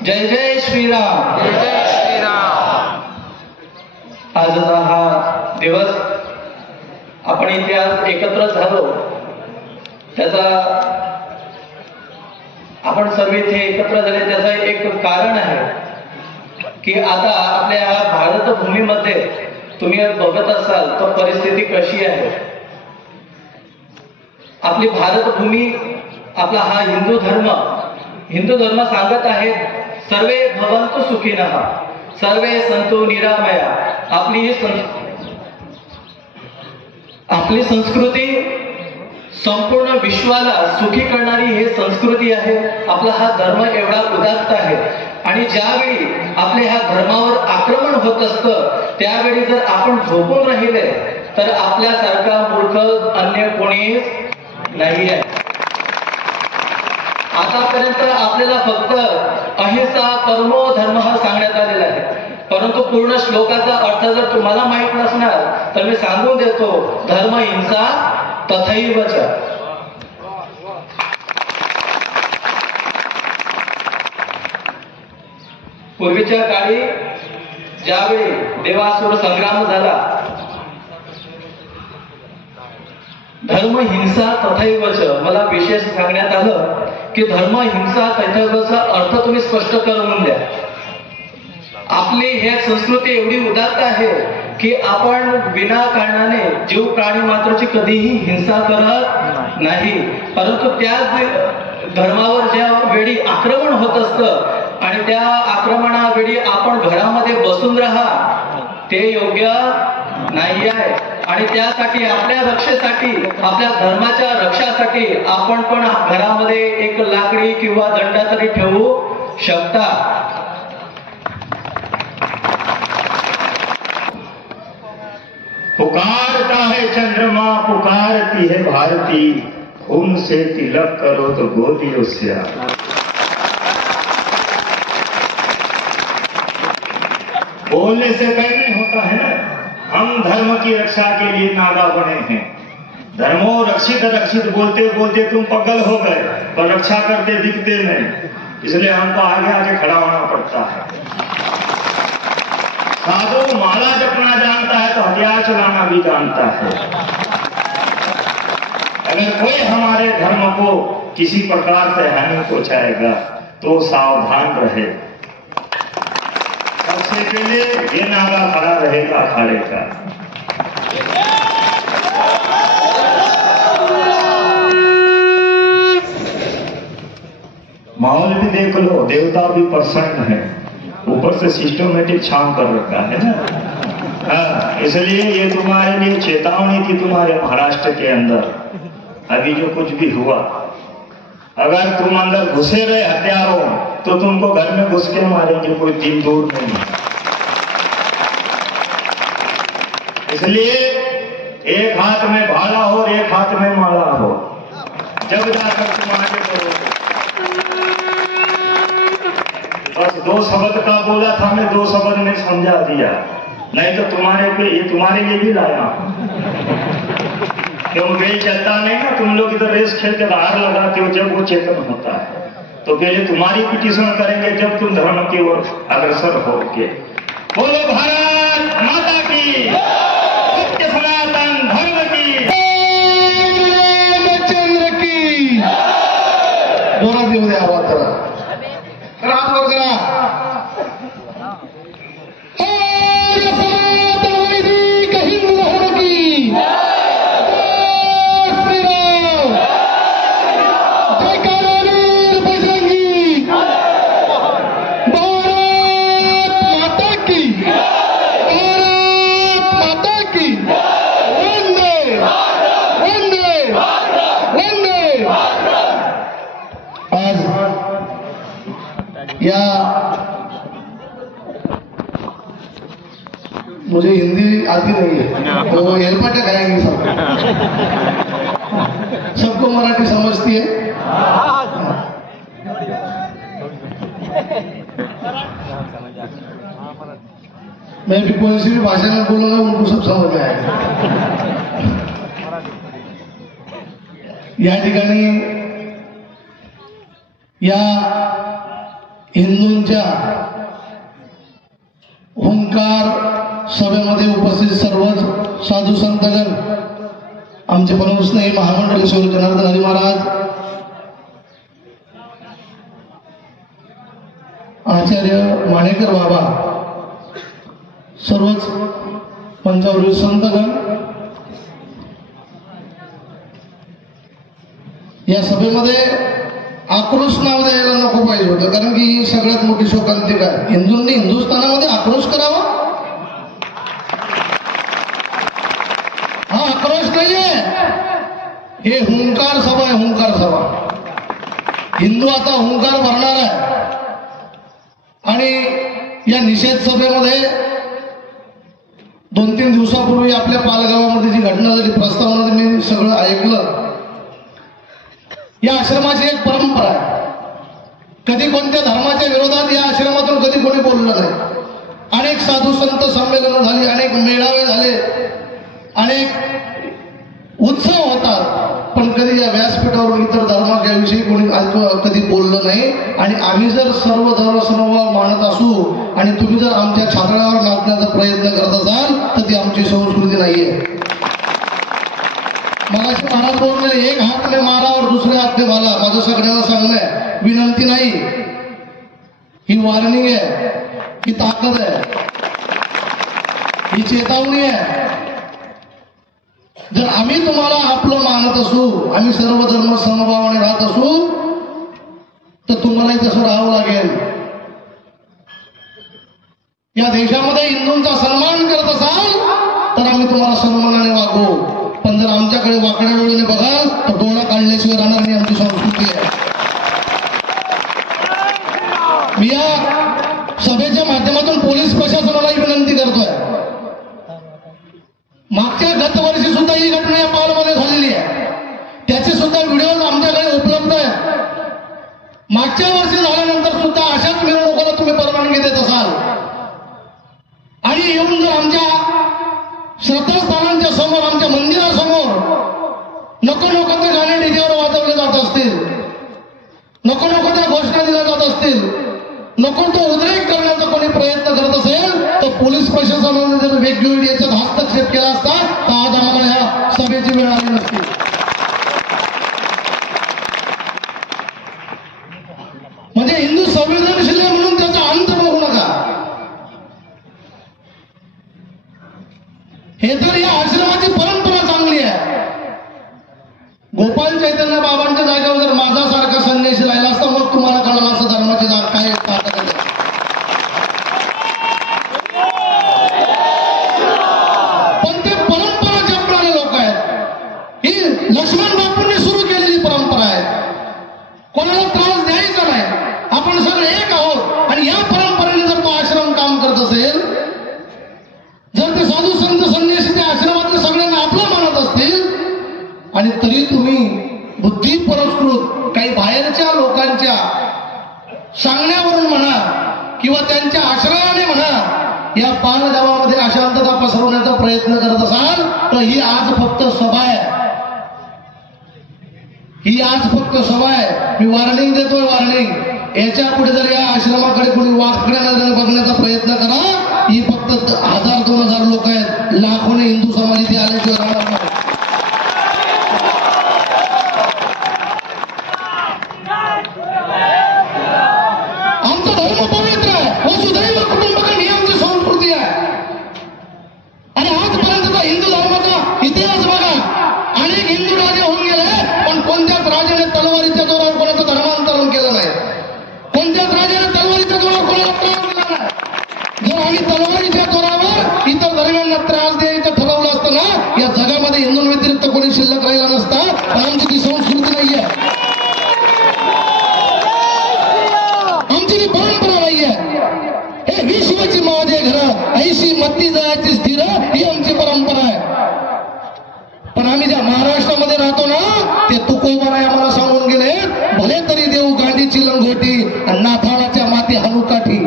जय जय श्रीराम. जय जय श्रीराम. आजचा हा दिवस आपण इथे आज एकत्र झालो, त्याचा आपण सर्व इथे एकत्र झाले त्याचं एक कारण आहे की आता आपल्या भारतभूमीमध्ये तुम्ही बघत असाल तर परिस्थिती कशी आहे. आपली भारतभूमी, आपला हा हिंदू धर्म सांगत आहे सर्वे भवन्तु सुखिनः, सर्वे सन्तु निरामया. आपली संस्कृती संपूर्ण विश्वाला सुखी करणारी ही संस्कृती आहे. आपला हा धर्म एवढा उदात्त आहे आणि ज्यावेळी आपल्या ह्या धर्मावर आक्रमण होत असतं त्यावेळी जर आपण झोपून राहिले तर आपल्यासारखा मूर्ख अन्य कोणीच नाही आहे. आतापर्यंत आपल्याला फक्त अहिंसा परमो धर्म हा सांगण्यात आलेला आहे, परंतु पूर्ण श्लोकाचा अर्थ जर तुम्हाला माहित नसणार तर मी सांगून देतो, धर्म हिंसा तथैव च. पूर्वीच्या काळी ज्यावेळी देवासुर संग्राम झाला, धर्म हिंसा तथैवच मला विशेष सांगण्यात आलं की धर्म हिंसा तथैवचा अर्थ तुम्ही स्पष्ट करून द्या. आपली हे संस्कृती एवढी उदात्त आहे की आपण विनाकारणाने जीव प्राणी मात्राची कधीही हिंसा करत नाही, परंतु त्याच धर्मावर ज्या वेळी आक्रमण होत असतं आणि त्या आक्रमणावेळी आपण घरामध्ये बसून राहा ते योग्य नाही आहे. आणि त्यासाठी आपल्या रक्षेसाठी, आपल्या धर्माच्या रक्षासाठी आपण पण घरामध्ये एक लाकडी किंवा दंडा तरी ठेवू शकता. पुकारता है चंद्रमा, पुकारती है भारती, खून से तिलक करो तो गोदियों से आ. बोलने से कहने होता है ना, हम धर्म की रक्षा के लिए नारा बने हैं. धर्मो रक्षित रक्षित बोलते बोलते तुम पागल हो गए, पर रक्षा करते दिखते नहीं, इसलिए हमको आगे आगे खड़ा होना पड़ता है। साधु माला जपना जानता है तो हथियार चलाना भी जानता है। अगर कोई हमारे धर्म को किसी प्रकार से हानि पहुंचाएगा तो सावधान रहे। सबसे पहले ये नागा खड़ा रहेगा अखाड़े का। माहौल भी देख लो, देवता भी प्रसन्न है, ऊपर से सिस्टमेटिक छांव कर रखा है ना। हाँ, इसलिए ये तुम्हारे लिए चेतावनी थी तुम्हारे महाराष्ट्र के अंदर। अभी जो कुछ भी हुआ, अगर तुम अंदर घुसे रहे हथियारों तो तुमको घर में घुस के मारेंगे, कोई दिन दूर नहीं। इसलिए एक हाथ में भाला हो और एक हाथ में माला हो, जब जाकर तुम आगे बढ़ोगे। बस 2 शब्द का बोला था, मैं 2 शब्द में समझा दिया, नहीं तो तुम्हारे पे ये तुम्हारे लिए भी लाया हूं। क्यों बेल चलता नहीं ना, तुम लोग इधर रेस खेल कर हार लगाते हो, जब वो चेतन होता है तो पहले तुम्हारी पिटीशन करेंगे जब तुम धर्म की ओर अग्रसर होगे। बोलो भारत माता की, सत्य सनातन धर्म की, रामचंद्र की। जोरात मध्ये आवाज करा, हात वर करा। मुझे हिंदी आती नहीं है तो हेलमेट कराएंगे सबको मराठी समझती है। मैं भी कौन सी भी भाषा में बोलूंगा उनको सब समझ में आएगा। या ठिकाणी या हिंदूंच्या ओंकार सभेमध्ये उपस्थित सर्वच साधू संतगण, आमचे परमस्नेही महामंडलेश्वर जनार्दन हरी महाराज, आचार्य माणेकर बाबा, सर्वच पंचावरील संतगण या सभेमध्ये आक्रोश नाव द्यायला नको पाहिजे होतं, कारण की ही सगळ्यात मोठी शोकांतिका आहे। हिंदूंनी हिंदुस्थानामध्ये आक्रोश करावा, हा आक्रोश नाहीये, हे हुंकार सभा आहे, हुंकार सभा। हिंदू आता हुंकार भरणार आहे आणि या निषेध सभेमध्ये 2-3 दिवसापूर्वी आपल्या पालगावामध्ये जी घटना झाली, प्रस्तावना मी सगळं ऐकलं। या आश्रमाची एक परंपरा आहे, कधी कोणत्या धर्माच्या विरोधात या आश्रमातून कधी कोणी बोललं नाही। अनेक साधू संत संमेलनं झाली, अनेक मेळावे झाले, अनेक उत्सव होतात, पण कधी या व्यासपीठावर इतर धर्माविषयी कोणी कधी बोललं नाही। आणि आम्ही जर सर्व धर्म समभाव मानत असू आणि तुम्ही जर आमच्या छात्रावर नाचण्याचा प्रयत्न करत असाल तर ती आमची संस्कृती नाहीये। मगाशी महाराज बोलले, एक हात में मारा और दूसरे हात में भाला। माझं सगळ्यांना सांगणं आहे, विनंती नाही, ही वॉर्निंग आहे, ही ताकद आहे, ही चेतावणी आहे। जर आम्ही तुम्हाला आपलं मानत असू, आम्ही सर्व धर्म समभावाने राहत असू, तर तुम्हालाही तसं राहावं लागेल। या देशामध्ये हिंदूंचा सन्मान करत असाल तर आम्ही तुम्हाला सन्मानाने वागू, पण जर आमच्याकडे वाकड्या डोळ्याने बघाल तर डोळा काढल्याशिवाय राहणार नाही, आमची संस्कृती आहे। मी या सभेच्या माध्यमातून पोलीस प्रशासनालाही विनंती करतोय, मागच्या गत वर्षी सुद्धा ही घटना या पालमध्ये झालेली आहे, त्याचे सुद्धा व्हिडिओ आमच्याकडे उपलब्ध आहे। मागच्या वर्षी झाल्यानंतर सुद्धा अशाच मिरवणुकाला तुम्ही परवानगी देत असाल आणि येऊन जर आमच्या श्रद्धास्थानांच्या समोर, आमच्या मंदिरासमोर नको नको ते गाणे डीजेवर वाजवले जात असतील, नको नको त्या घोषणा दिल्या जात असतील, नको तो उद्रेक करण्याचा कोणी प्रयत्न करत असेल तर पोलीस प्रशासनाने जर वेगवेगळी याच्यात हस्तक्षेप केला असता तर आज आम्हाला ह्या सभेची वेळ आली नसती. म्हणजे हिंदू संवेदनशील आहे म्हणून त्याचा अंत बघू नका. हे तर या आश्रमाची परंपरा चांगली आहे. गोपाल चैतन्य बाबांच्या जागेवर जर माझ्यासारखा संन्यासी राहिला असता मग तुम्हाला कळलं असं धर्माची जाग काय ताकद आहे. पण ते परंपरा जपणारे लोक आहेत. ही लक्ष्मण बापूंनी सुरू केलेली परंपरा आहे. कोणाला त्रास द्यायचा नाही, आपण सगळे एक आहोत. आणि या परंपरेने जर तो आश्रम काम करत असेल, जर ते साधू संत संन्यासी त्या आश्रमातल्या सगळ्यांना आपलं मानत असतील आणि तरी तुम्ही बुद्धी पुरस्कृत काही बाहेरच्या लोकांच्या सांगण्यावरून म्हणा किंवा त्यांच्या आश्रयाने म्हणा या पानगावामध्ये अशांतता पसरवण्याचा प्रयत्न करत असाल तर ही आज फक्त सभा आहे. ही आज फक्त सभा आहे. मी वॉर्निंग देतोय, वॉर्निंग. याच्या पुढे जर या आश्रमाकडे कोणी वाकड्या नजरेने बघण्याचा प्रयत्न करा, ही फक्त 1000-2000 लोक आहेत, लाखोने हिंदू समाज इथे आल्याशिवाय राहणार नाही. आमचा धर्म पवित्र आहे, वसुधैव कुटुंबकम ही आमची संस्कृती आहे. आणि आजपर्यंतचा हिंदू धर्माचा इतिहास बघा. अनेक हिंदू राजे होऊन गेले, पण कोणत्याच राजाने तलवारीच्या जोरावर कोणाचं धर्मांतरण केलं नाही. कोणत्याच राजाने तलवारीच्या जोरावर कोणाला त्रास दिला नाही. जर आम्ही तलवारीच्या जोरावर इतर धर्मांना त्रास द्यायचं ठरवलं असतं ना, या जगामध्ये हिंदूंव्यतिरिक्त कोणी शिल्लक राहिला नसता. पण आमची ती संस्कृती नाहीये, आमची ती परंपरा नाहीये. हे विश्वची माझे घर ऐशी मत्ती जायची स्थिर ही आमची परंपरा आहे. पण आम्ही ज्या महाराष्ट्रामध्ये राहतो ना, ते तुकोबाराय आम्हाला सांगून गेले, भले तरी देऊ गांडीची लंगोटी आणि नाथाळाच्या माती हानुकाठी.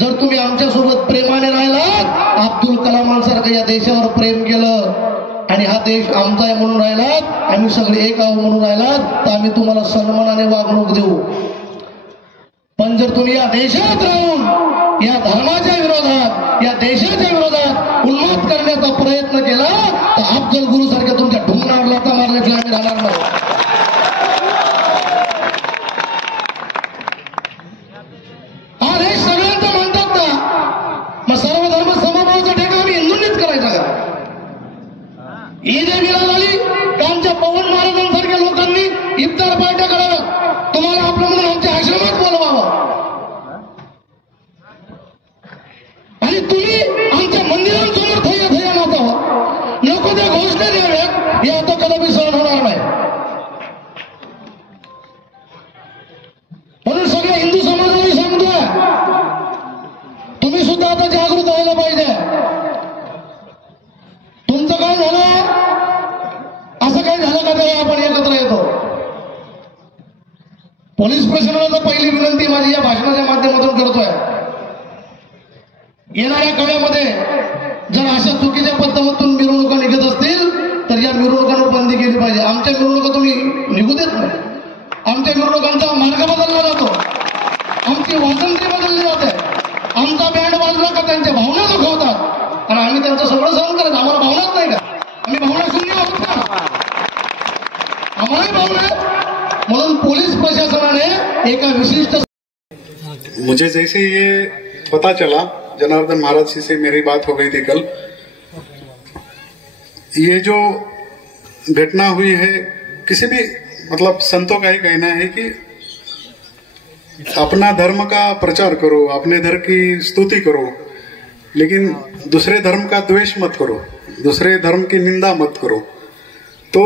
जर तुम्ही आमच्यासोबत प्रेमाने राहिलात, अब्दुल कलामांसारखं या देशावर प्रेम केलं आणि हा देश आमचा आहे म्हणून राहिलात, आम्ही सगळे एक आहोत म्हणून राहिलात, तर आम्ही तुम्हाला सन्मानाने वागणूक देऊ. पण जर तुम्ही या देशात राहून या धर्माच्या विरोधात, या देशाच्या विरोधात उन्माद करण्याचा प्रयत्न केला तर अफजल गुरु सारख्या तुमच्या ढुंगणावर लाथा मारल्याशिवाय आम्ही राहणार नाही. हा देश सगळ्यांचा म्हणतात ना, मग सर्व धर्म समभावाचा ठेका आम्ही हिंदूंनीच करायचा का? ईद ए मिलाद आली तर आमच्या पवन महाराजांसारख्या लोकांनी इफ्तार पार्ट्या कराव्या. तुम्हाला आपलं म्हणून आमच्या आश्रमात बोलवावं आणि तुम्ही आमच्या मंदिरांसमोर थैया थैया नाचावं. नको त्या घोषणा द्याव्यात, हे आता कदापि सहन होणार नाही. म्हणून सगळ्या हिंदू समाजाला सांगतोय, तुम्ही सुद्धा आता जागृत व्हायला पाहिजे. तुमचं काय झालं, असं काय झालं का तेव्हा आपण एकत्र येतो. पोलीस प्रशासनाला पहिली विनंती माझी या भाषणाच्या माध्यमातून करतोय, येणाऱ्या काळामध्ये जर अशा चुकीच्या पद्धतीतून मिरवणुका निघत असतील तर या मिरवणुकांवर बंदी केली पाहिजे. आमच्या मिरवणुका तुम्ही निघू देत नाही. आमच्या मिरवणुकांचा मार्ग बदलला जातो, आमची वासंती बदलली जाते. आमचा बँड वाजला का त्यांच्या भावना दुखवतात आणि आम्ही त्यांचं सगळं सहन करत. आम्हाला भावनाच नाही का? आम्ही भावना शून्य आहोत का? आम्हालाही भावना आहे. म्हणून पोलीस प्रशासनाने एका विशिष्ट, मुझे जैसे ये पता चला, जनार्दन महाराज जी से मेरी बात हो गई थी कल, ये जो घटना हुई है, किसी भी मतलब संतों का ही कहना है कि अपना धर्म का प्रचार करो, अपने धर्म की स्तुति करो, लेकिन दूसरे धर्म का द्वेष मत करो, दूसरे धर्म की निंदा मत करो. तो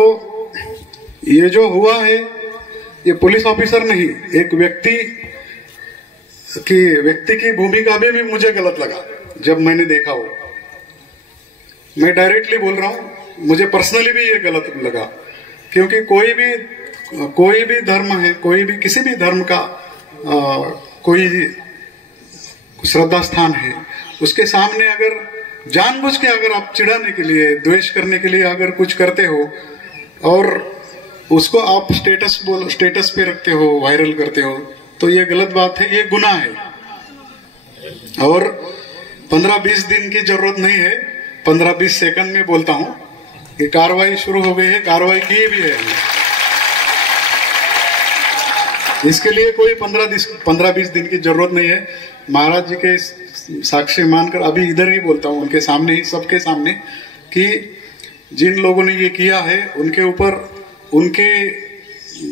ये जो हुआ है, ये पुलिस ऑफिसर नहीं, एक व्यक्ति की भूमिका भी मुझे गलत लगा जब मैंने देखा हो. मैं डायरेक्टली बोल रहा हूं, मुझे पर्सनली भी ये गलत लगा, क्योंकि कोई भी धर्म है, कोई भी किसी भी धर्म का कोई श्रद्धा स्थान है, उसके सामने अगर जानबूझ के अगर आप चिढ़ाने के लिए, द्वेष करने के लिए अगर कुछ करते हो, और उसको आप स्टेटस पे रखते हो, वायरल करते हो, तो ये गलत बात है, ये गुनाह है। और 15-20 दिन की जरूरत नहीं है, 15-20 सेकंड में बोलता हूं कि कार्रवाई शुरू हो गई है, कार्रवाई की भी है। इसके लिए कोई 15-20 दिन की जरूरत नहीं है। महाराज जी के साक्षी मानकर अभी इधर ही बोलता हूं, उनके सामने ही, सबके सामने, कि जिन लोगों ने ये किया है उनके ऊपर, उनके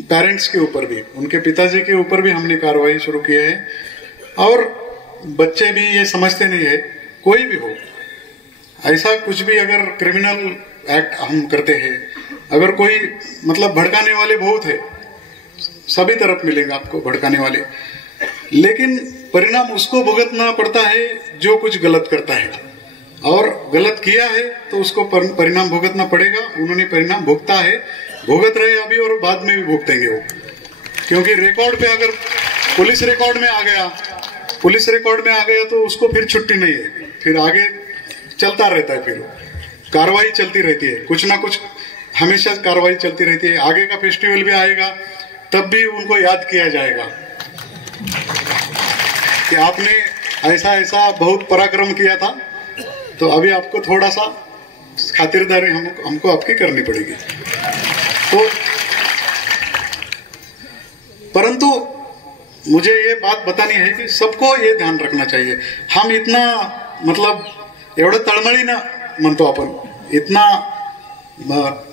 पेरेंट्स के ऊपर भी, उनके पिताजी के ऊपर भी हमने कार्रवाई शुरू की है। और बच्चे भी ये समझते नहीं है, कोई भी हो, ऐसा कुछ भी अगर क्रिमिनल एक्ट हम करते हैं, अगर कोई मतलब भड़काने वाले बहुत है, सभी तरफ मिलेंगे आपको भड़काने वाले, लेकिन परिणाम उसको भुगतना पड़ता है जो कुछ गलत करता है। और गलत किया है तो उसको परिणाम भुगतना पड़ेगा। उन्होंने परिणाम भुगता है, भुगत रहे अभी, और बाद में भी भुगतेंगे वो, क्योंकि रिकॉर्ड पे अगर पुलिस रिकॉर्ड में आ गया तो उसको फिर छुट्टी नहीं है, फिर आगे चलता रहता है, फिर कार्रवाई चलती रहती है, कुछ ना कुछ हमेशा कार्रवाई चलती रहती है। आगे का फेस्टिवल भी आएगा तब भी उनको याद किया जाएगा कि आपने ऐसा ऐसा बहुत पराक्रम किया था, तो अभी आपको थोड़ा सा खातिरदारी हमको आपकी करनी पड़ेगी। तो परंतु मुझे ये बात बतानी है कि सबको ये ध्यान रखना चाहिए, हम इतना मतलब एवढं तळमळी ना म्हणतो आपण, इतना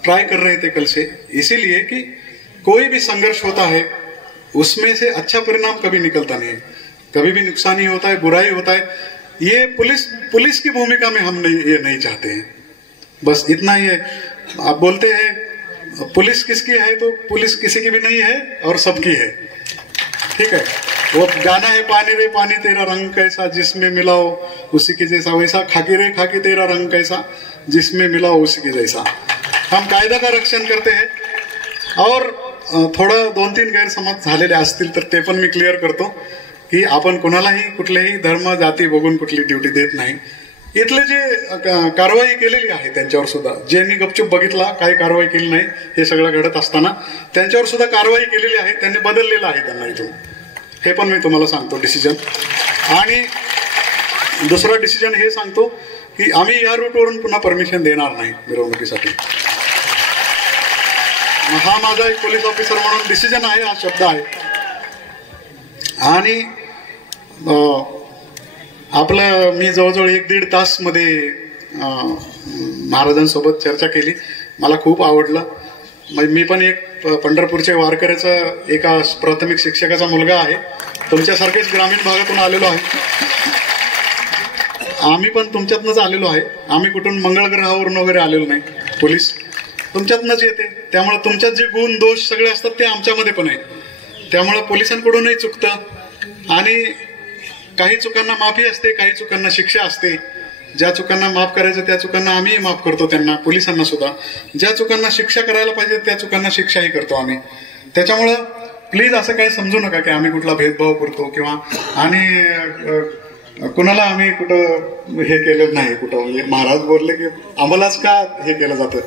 ट्राई कर रहे थे कल से, इसीलिए कि कोई भी संघर्ष होता है उसमें से अच्छा परिणाम कभी निकलता नहीं है, कभी भी नुकसान ही होता है, बुराई होता है। ये पुलिस की भूमिका में हम ये नहीं चाहते हैं, बस इतना ही है। आप बोलते हैं पुलिस किसकी है, तो पुलिस किसी की भी नहीं है और सबकी है, ठीक है। वो गाना है पानी रे पानी तेरा रंग कैसा जिसमें मिलाओ उसी के जैसा, वैसा खाकी रे खाकी तेरा रंग कैसा जिसमें मिलाओ उसी के जैसा। हम कायदा का रक्षण करते हैं, और थोडं 2-3 गैरसमज झालेले असतील तर ते पण मी क्लिअर करतो की आपण कोणालाही कुठलेही धर्म जाती बघून कुठली ड्युटी देत नाही। इथले जे कारवाई केलेली आहे त्यांच्यावर सुद्धा, ज्यांनी गपचूप बघितला, काही कारवाई केली नाही, हे सगळं घडत असताना त्यांच्यावर सुद्धा कारवाई केलेली आहे, त्यांनी बदललेलं आहे त्यांना इथून, हे पण मी तुम्हाला सांगतो डिसिजन। आणि दुसरा डिसिजन हे सांगतो की आम्ही या रूटवरून पुन्हा परमिशन देणार नाही मिरवणुकीसाठी। हा माझा एक पोलीस ऑफिसर म्हणून डिसिजन आहे, हा शब्द आहे। आणि आपलं मी जवळजवळ 1-1.5 तास मध्ये महाराजांसोबत चर्चा केली, मला खूप आवडलं। मी पण एक पंढरपूरच्या वारकऱ्याचा एका प्राथमिक शिक्षकाचा मुलगा आहे, तुमच्यासारखेच ग्रामीण भागातून आलेलो आहे, आम्ही पण तुमच्यातनंच आलेलो आहे, आम्ही कुठून मंगळ ग्रहावरून वगैरे आलेलो नाही, पोलीस तुमच्यातनंच येते, त्यामुळे तुमच्यात जे गुण दोष सगळे असतात ते आमच्यामध्ये पण आहे, त्यामुळे पोलिसांकडूनही चुकतं आणि काही चुकांना माफी असते, काही चुकांना शिक्षा असते। ज्या चुकांना माफ करायचं त्या चुकांना आम्ही माफ करतो, त्यांना पोलिसांना सुद्धा ज्या चुकांना शिक्षा करायला पाहिजे त्या चुकांना शिक्षाही करतो आम्ही। त्याच्यामुळे प्लीज असं काही समजू नका की आम्ही कुठला भेदभाव करतो किंवा आणि कुणाला आम्ही कुठं हे केलं नाही, कुठं म्हणजे महाराज बोलले की आम्हालाच का हे केलं जातं,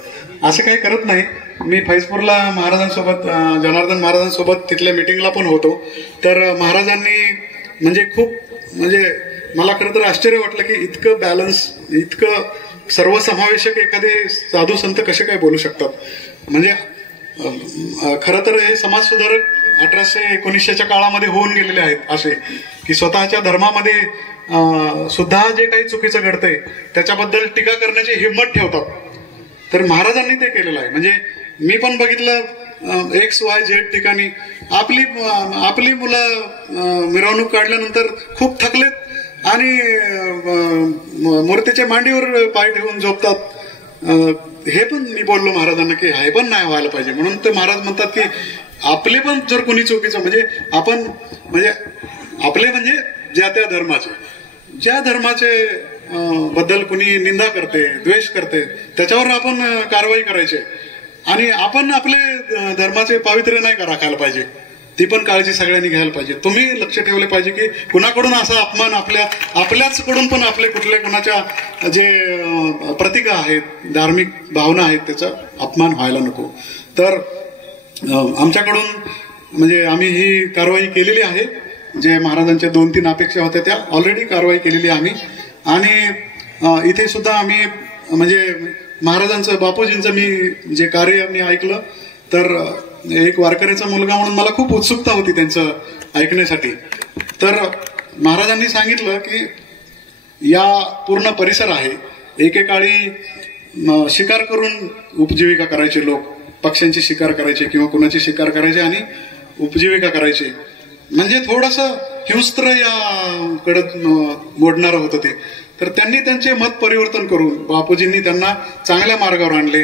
असं काही करत नाही। मी फैजपूरला महाराजांसोबत, जनार्दन महाराजांसोबत तिथल्या मीटिंगला पण होतो, तर महाराजांनी म्हणजे खूप, म्हणजे मला खरं तर आश्चर्य वाटलं की इतकं बॅलन्स, इतकं सर्वसमावेशक एखादे साधू संत कसे काय बोलू शकतात। म्हणजे खरं तर हे समाज सुधारक 1819च्या काळामध्ये होऊन गेलेले आहेत असे की स्वतःच्या धर्मामध्ये सुद्धा जे काही चुकीचं घडतंय त्याच्याबद्दल टीका करण्याची हिंमत ठेवतात, तर महाराजांनी ते केलेलं आहे। म्हणजे मी पण बघितलं XYZ ठिकाणी आपली मुलं मिरवणूक काढल्यानंतर खूप थकलेत आणि मूर्तीच्या मांडीवर पाय ठेवून झोपतात। हे पण मी बोललो महाराजांना की हे पण नाही व्हायला पाहिजे, म्हणून ते महाराज म्हणतात की आपले पण जर कोणी चुकीचं, म्हणजे आपण म्हणजे आपले म्हणजे ज्या धर्माचे बद्दल कुणी निंदा करते, द्वेष करते, त्याच्यावर आपण कारवाई करायची आणि आपण आपले धर्माचे पावित्र्य नाही राखायला पाहिजे। ती पण काळजी सगळ्यांनी घ्यायला पाहिजे. तुम्ही लक्ष ठेवले पाहिजे की कुणाकडून असा अपमान आपल्याच कडून पण आपले कुठल्या कुणाच्या जे प्रतिका आहेत, धार्मिक भावना आहेत, त्याचा अपमान व्हायला नको. तर आमच्याकडून म्हणजे आम्ही ही कारवाई केलेली आहे. जे महाराजांच्या 2-3 अपेक्षा होत्या त्या ऑलरेडी कारवाई केलेली आम्ही. आणि इथे सुद्धा आम्ही म्हणजे महाराजांचं, बापूजींचं मी जे कार्य मी ऐकलं, तर एक वारकऱ्याचा मुलगा म्हणून मला खूप उत्सुकता होती त्यांचं ऐकण्यासाठी. तर महाराजांनी सांगितलं की या पूर्ण परिसर आहे, एकेकाळी शिकार करून उपजीविका करायचे लोक, पक्ष्यांची शिकार करायचे किंवा कुणाची शिकार करायचे आणि उपजीविका करायचे. म्हणजे थोडंसं हिंस्त्र याकडं मोडणारं होतं ते. तर त्यांनी त्यांचे मत परिवर्तन करून बापूजींनी त्यांना चांगल्या मार्गावर आणले.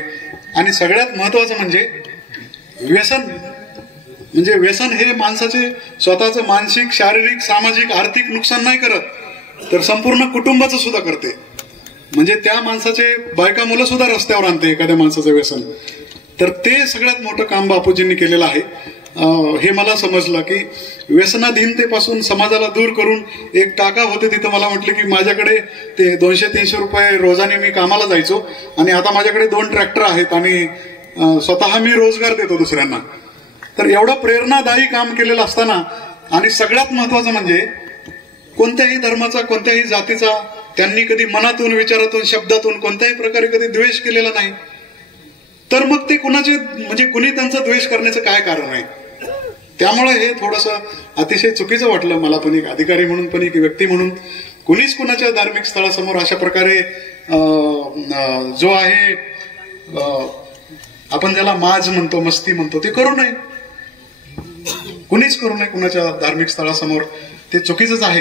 आणि सगळ्यात महत्वाचं म्हणजे व्यसन हे माणसाचे स्वतःचं मानसिक, शारीरिक, सामाजिक, आर्थिक नुकसान नाही करत, तर संपूर्ण कुटुंबाचं सुद्धा करते. म्हणजे त्या माणसाचे बायका मुलं सुद्धा रस्त्यावर आणते एखाद्या माणसाचं व्यसन. तर ते सगळ्यात मोठं काम बापूजींनी केलेलं आहे. हे मला समजलं की व्यसनाधीनतेपासून समाजाला दूर करून एक काका होते तिथं मला म्हटले की माझ्याकडे ते 200-300 रुपये रोजाने मी कामाला जायचो आणि आता माझ्याकडे 2 ट्रॅक्टर आहेत आणि स्वतः मी रोजगार देतो दुसऱ्यांना. तर एवढं प्रेरणादायी काम केलेलं असताना आणि सगळ्यात महत्वाचं म्हणजे कोणत्याही धर्माचा, कोणत्याही जातीचा त्यांनी कधी मनातून, विचारातून, शब्दातून कोणत्याही प्रकारे कधी द्वेष केलेला नाही. तर मग ते कुणाचे म्हणजे कुणी त्यांचा द्वेष करण्याचं काय कारण आहे? त्यामुळे हे थोडंसं अतिशय चुकीचं वाटलं मला पण, एक अधिकारी म्हणून पण, एक व्यक्ती म्हणून. कुणीच कुणाच्या धार्मिक स्थळासमोर अशा प्रकारे जो आहे आपण ज्याला माज म्हणतो, मस्ती म्हणतो, ते करू नये. कुणीच करू नये कुणाच्या धार्मिक स्थळासमोर. ते चुकीचंच आहे.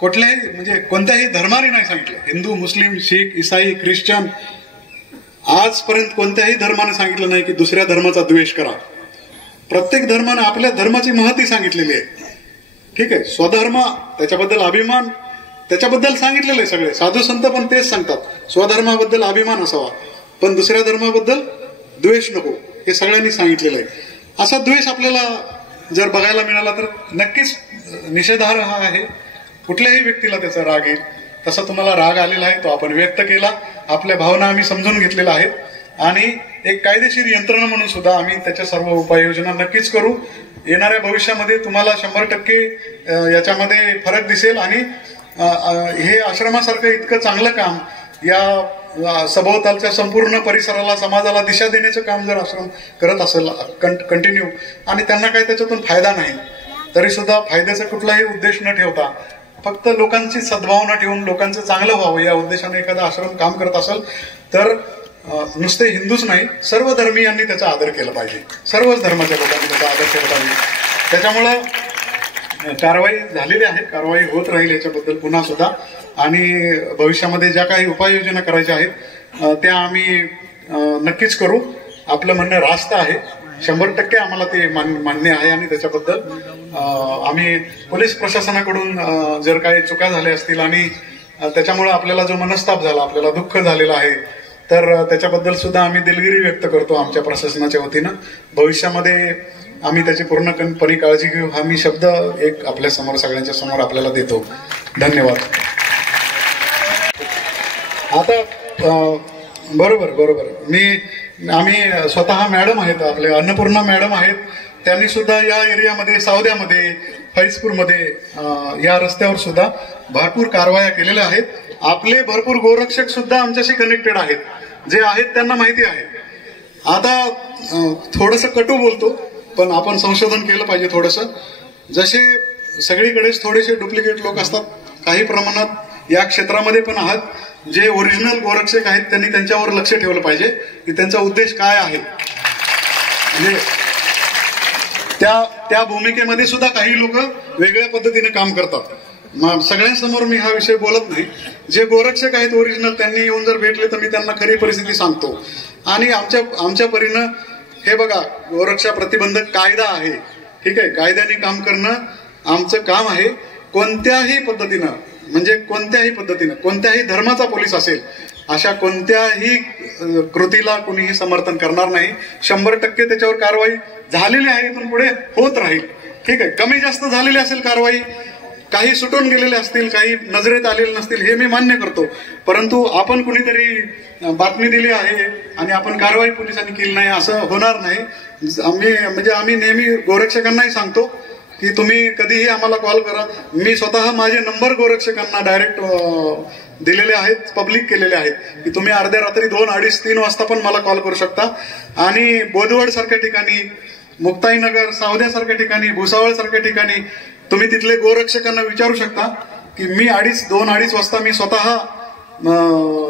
कुठल्याही म्हणजे कोणत्याही धर्माने नाही सांगितलं. हिंदू, मुस्लिम, शीख, इसाई, ख्रिश्चन, आजपर्यंत कोणत्याही धर्माने सांगितलं नाही की दुसऱ्या धर्माचा द्वेष करा. प्रत्येक धर्माने आपल्या धर्माची महती सांगितलेली आहे. ठीक आहे, स्वधर्म, त्याच्याबद्दल अभिमान, त्याच्याबद्दल सांगितलेलं आहे. सगळे साधू संत पण तेच सांगतात, स्वधर्माबद्दल अभिमान असावा, पण दुसऱ्या धर्माबद्दल द्वेष नको, हे सगळ्यांनी सांगितलेलं आहे. असा द्वेष आपल्याला जर बघायला मिळाला तर नक्कीच निषेधार्ह आहे. कुठल्याही व्यक्तीला त्याचा राग येईल. तसा तुम्हाला राग आलेला आहे, तो आपण व्यक्त केला, आपल्या भावना आम्ही समजून घेतलेल्या आहेत आणि एक कायदेशीर यंत्रणा म्हणून सुद्धा आम्ही त्याच्या सर्व उपाययोजना नक्कीच करू. येणाऱ्या भविष्यामध्ये तुम्हाला 100% याच्यामध्ये फरक दिसेल. आणि हे आश्रमासारखं इतकं चांगलं काम या सभोवतालच्या संपूर्ण परिसराला, समाजाला दिशा देण्याचं काम जर आश्रम करत असेल कंटिन्यू, आणि त्यांना काही त्याच्यातून फायदा नाही, तरी सुद्धा फायद्याचा कुठलाही उद्देश न ठेवता फक्त लोकांची सद्भावना ठेवून लोकांचं चांगलं व्हावं या उद्देशाने एखादा आश्रम काम करत असेल तर नुसते हिंदूच नाही, सर्व धर्मीयांनी त्याचा आदर केला पाहिजे. सर्वच धर्माच्या लोकांनी त्याचा आदर केला पाहिजे. त्याच्यामुळं कारवाई झालेली आहे, कारवाई होत राहील याच्याबद्दल पुन्हा सुद्धा. आणि भविष्यामध्ये ज्या काही उपाययोजना करायच्या आहेत त्या आम्ही नक्कीच करू. आपलं म्हणणं रास्त आहे, 100% आम्हाला ते मान्य आहे. आणि त्याच्याबद्दल आम्ही पोलीस प्रशासनाकडून जर काही चुका झाल्या असतील आणि त्याच्यामुळे आपल्याला जो मनस्ताप झाला, आपल्याला दुःख झालेलं आहे, तर त्याच्याबद्दल सुद्धा आम्ही दिलगिरी व्यक्त करतो आमच्या प्रशासनाच्या वतीनं. भविष्यामध्ये आम्ही त्याची पूर्णपणे काळजी घेऊ, हा मी शब्द एक आपल्या समोर, सगळ्यांच्या समोर आपल्याला देतो. धन्यवाद. आता बरोबर आम्ही स्वतः मॅडम आहेत, आपले अन्नपूर्णा मॅडम आहेत, त्यांनी सुद्धा या एरियामध्ये, सावद्यामध्ये, फैजपूरमध्ये, या रस्त्यावर सुद्धा भरपूर कारवाया केलेल्या आहेत. आपले भरपूर गोरक्षक सुद्धा आमच्याशी कनेक्टेड आहेत, जे आहेत त्यांना माहिती आहे. आता थोडंसं कटू बोलतो, पण आपण संशोधन केलं पाहिजे थोडंसं. जसे सगळीकडेच थोडेसे डुप्लिकेट लोक असतात, काही प्रमाणात या क्षेत्रामध्ये पण आहात. जे ओरिजिनल गोरक्षक आहेत त्यांनी त्यांच्यावर लक्ष ठेवलं पाहिजे की त्यांचा उद्देश काय आहे. म्हणजे त्या भूमिकेमध्ये सुद्धा काही लोक वेगळ्या पद्धतीने काम करतात. सगळ्यांसमोर मी हा विषय बोलत नाही. जे गोरक्षक आहेत ओरिजिनल, त्यांनी येऊन जर भेटले तर मी त्यांना खरी परिस्थिती सांगतो. आणि आमच्या परीनं हे बघा, गोरक्षा प्रतिबंधक कायदा आहे, ठीक आहे, कायद्याने काम करणं आमचं काम आहे. कोणत्याही पद्धतीनं, म्हणजे कोणत्याही पद्धतीनं, कोणत्याही धर्माचा पोलीस असेल, अशा कोणत्याही कृतीला कुणीही समर्थन करणार नाही. 100% त्याच्यावर कारवाई झालेली आहे, इथून पुढे होत राहील. ठीक आहे, कमी जास्त झालेली असेल कारवाई, काही सुटून गेलेले असतील, काही नजरेत आलेले नसतील, हे मी मान्य करतो. परंतु आपण कुणीतरी बातमी दिली आहे आणि आपण कारवाई पोलिसांनी केली नाही असं होणार नाही. आम्ही नेहमी गोरक्षकांनाही सांगतो की तुम्ही कधीही आम्हाला कॉल करा. मी स्वतः माझे नंबर गोरक्षकांना डायरेक्ट दिलेले आहेत, पब्लिक केलेले आहेत की तुम्ही अर्ध्या रात्री 2, 2:30, 3 वाजता पण मला कॉल करू शकता. आणि बोदवड सारख्या ठिकाणी, मुक्ताईनगर, सावद्यासारख्या ठिकाणी, भुसावळ सारख्या ठिकाणी तुम्ही तिथले गोरक्षकांना विचारू शकता की मी 2, 2:30 वाजता मी स्वतः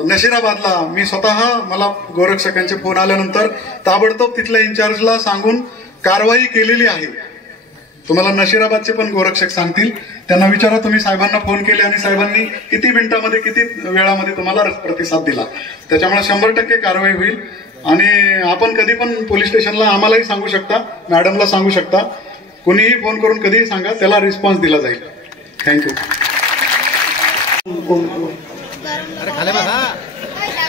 नशिराबादला, मी स्वतः मला गोरक्षकांचे फोन आल्यानंतर ताबडतोब तिथल्या इन्चार्जला सांगून कारवाई केलेली आहे. तुम्हाला नशिराबादचे पण गोरक्षक सांगतील, त्यांना विचारा तुम्ही साहेबांना फोन केले आणि साहेबांनी किती मिनिटामध्ये, किती वेळामध्ये तुम्हाला प्रतिसाद दिला. त्याच्यामुळे 100% कारवाई होईल. आणि आपण कधी पण पोलीस स्टेशनला आम्हालाही सांगू शकता, मॅडमला सांगू शकता, कुणीही फोन करून कधीही सांगा, त्याला रिस्पॉन्स दिला जाईल. थँक्यू.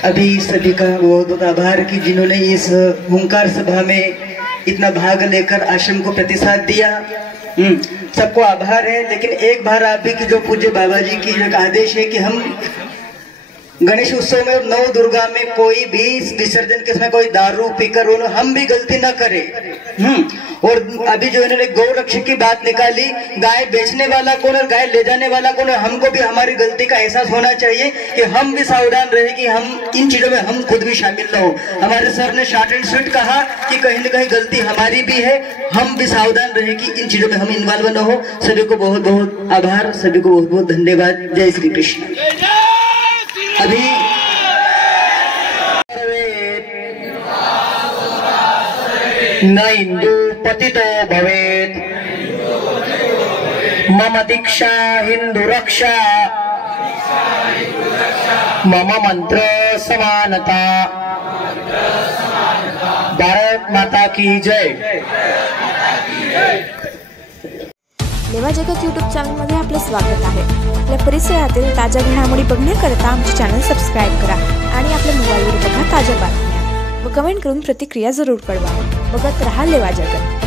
अभी सभी का बहुत बहुत आभार कि जिन्होंने इस हुंकार सभा में इतना भाग लेकर आश्रम को प्रतिसाद दिया. सबको आभार है. लेकिन एक बार आप भी कि जो पूज्य बाबा जी की एक आदेश है कि हम गणेश उत्सव में और नव दुर्गा में कोई भी विसर्जन के समय कोई दारू पीकर हम भी गलती न करें. और अभी जो इन्होंने गौरक्षक की बात निकाली, गाय बेचने वाला कौन और गाय ले जाने वाला कौन, हमको भी हमारी गलती का एहसास होना चाहिए कि हम भी सावधान रहे कि हम इन चीजों में हम खुद भी शामिल न हो. हमारे सर ने शॉर्ट एंड स्वीट कहा कि कहीं न कहीं गलती हमारी भी है, हम भी सावधान रहे कि इन चीजों में हम इन्वॉल्व न हो. सभी को बहुत बहुत आभार, सभी को बहुत बहुत धन्यवाद. जय श्री कृष्ण. अभी न हिंदू पतितो भवेत्, मम दीक्षा हिंदू रक्षा, मम मंत्र समानता. भारत माता की जय. लेवा जगत यूट्यूब चॅनलमध्ये आपले स्वागत आहे. आपल्या परिसरातील ताज्या घडामोडी बघण्याकरता आमचे चॅनल सबस्क्राईब करा आणि आपल्या मोबाईलवर बघा ताज्या बातम्या व कमेंट करून प्रतिक्रिया जरूर कळवा. बघत रहा लेवा जगत.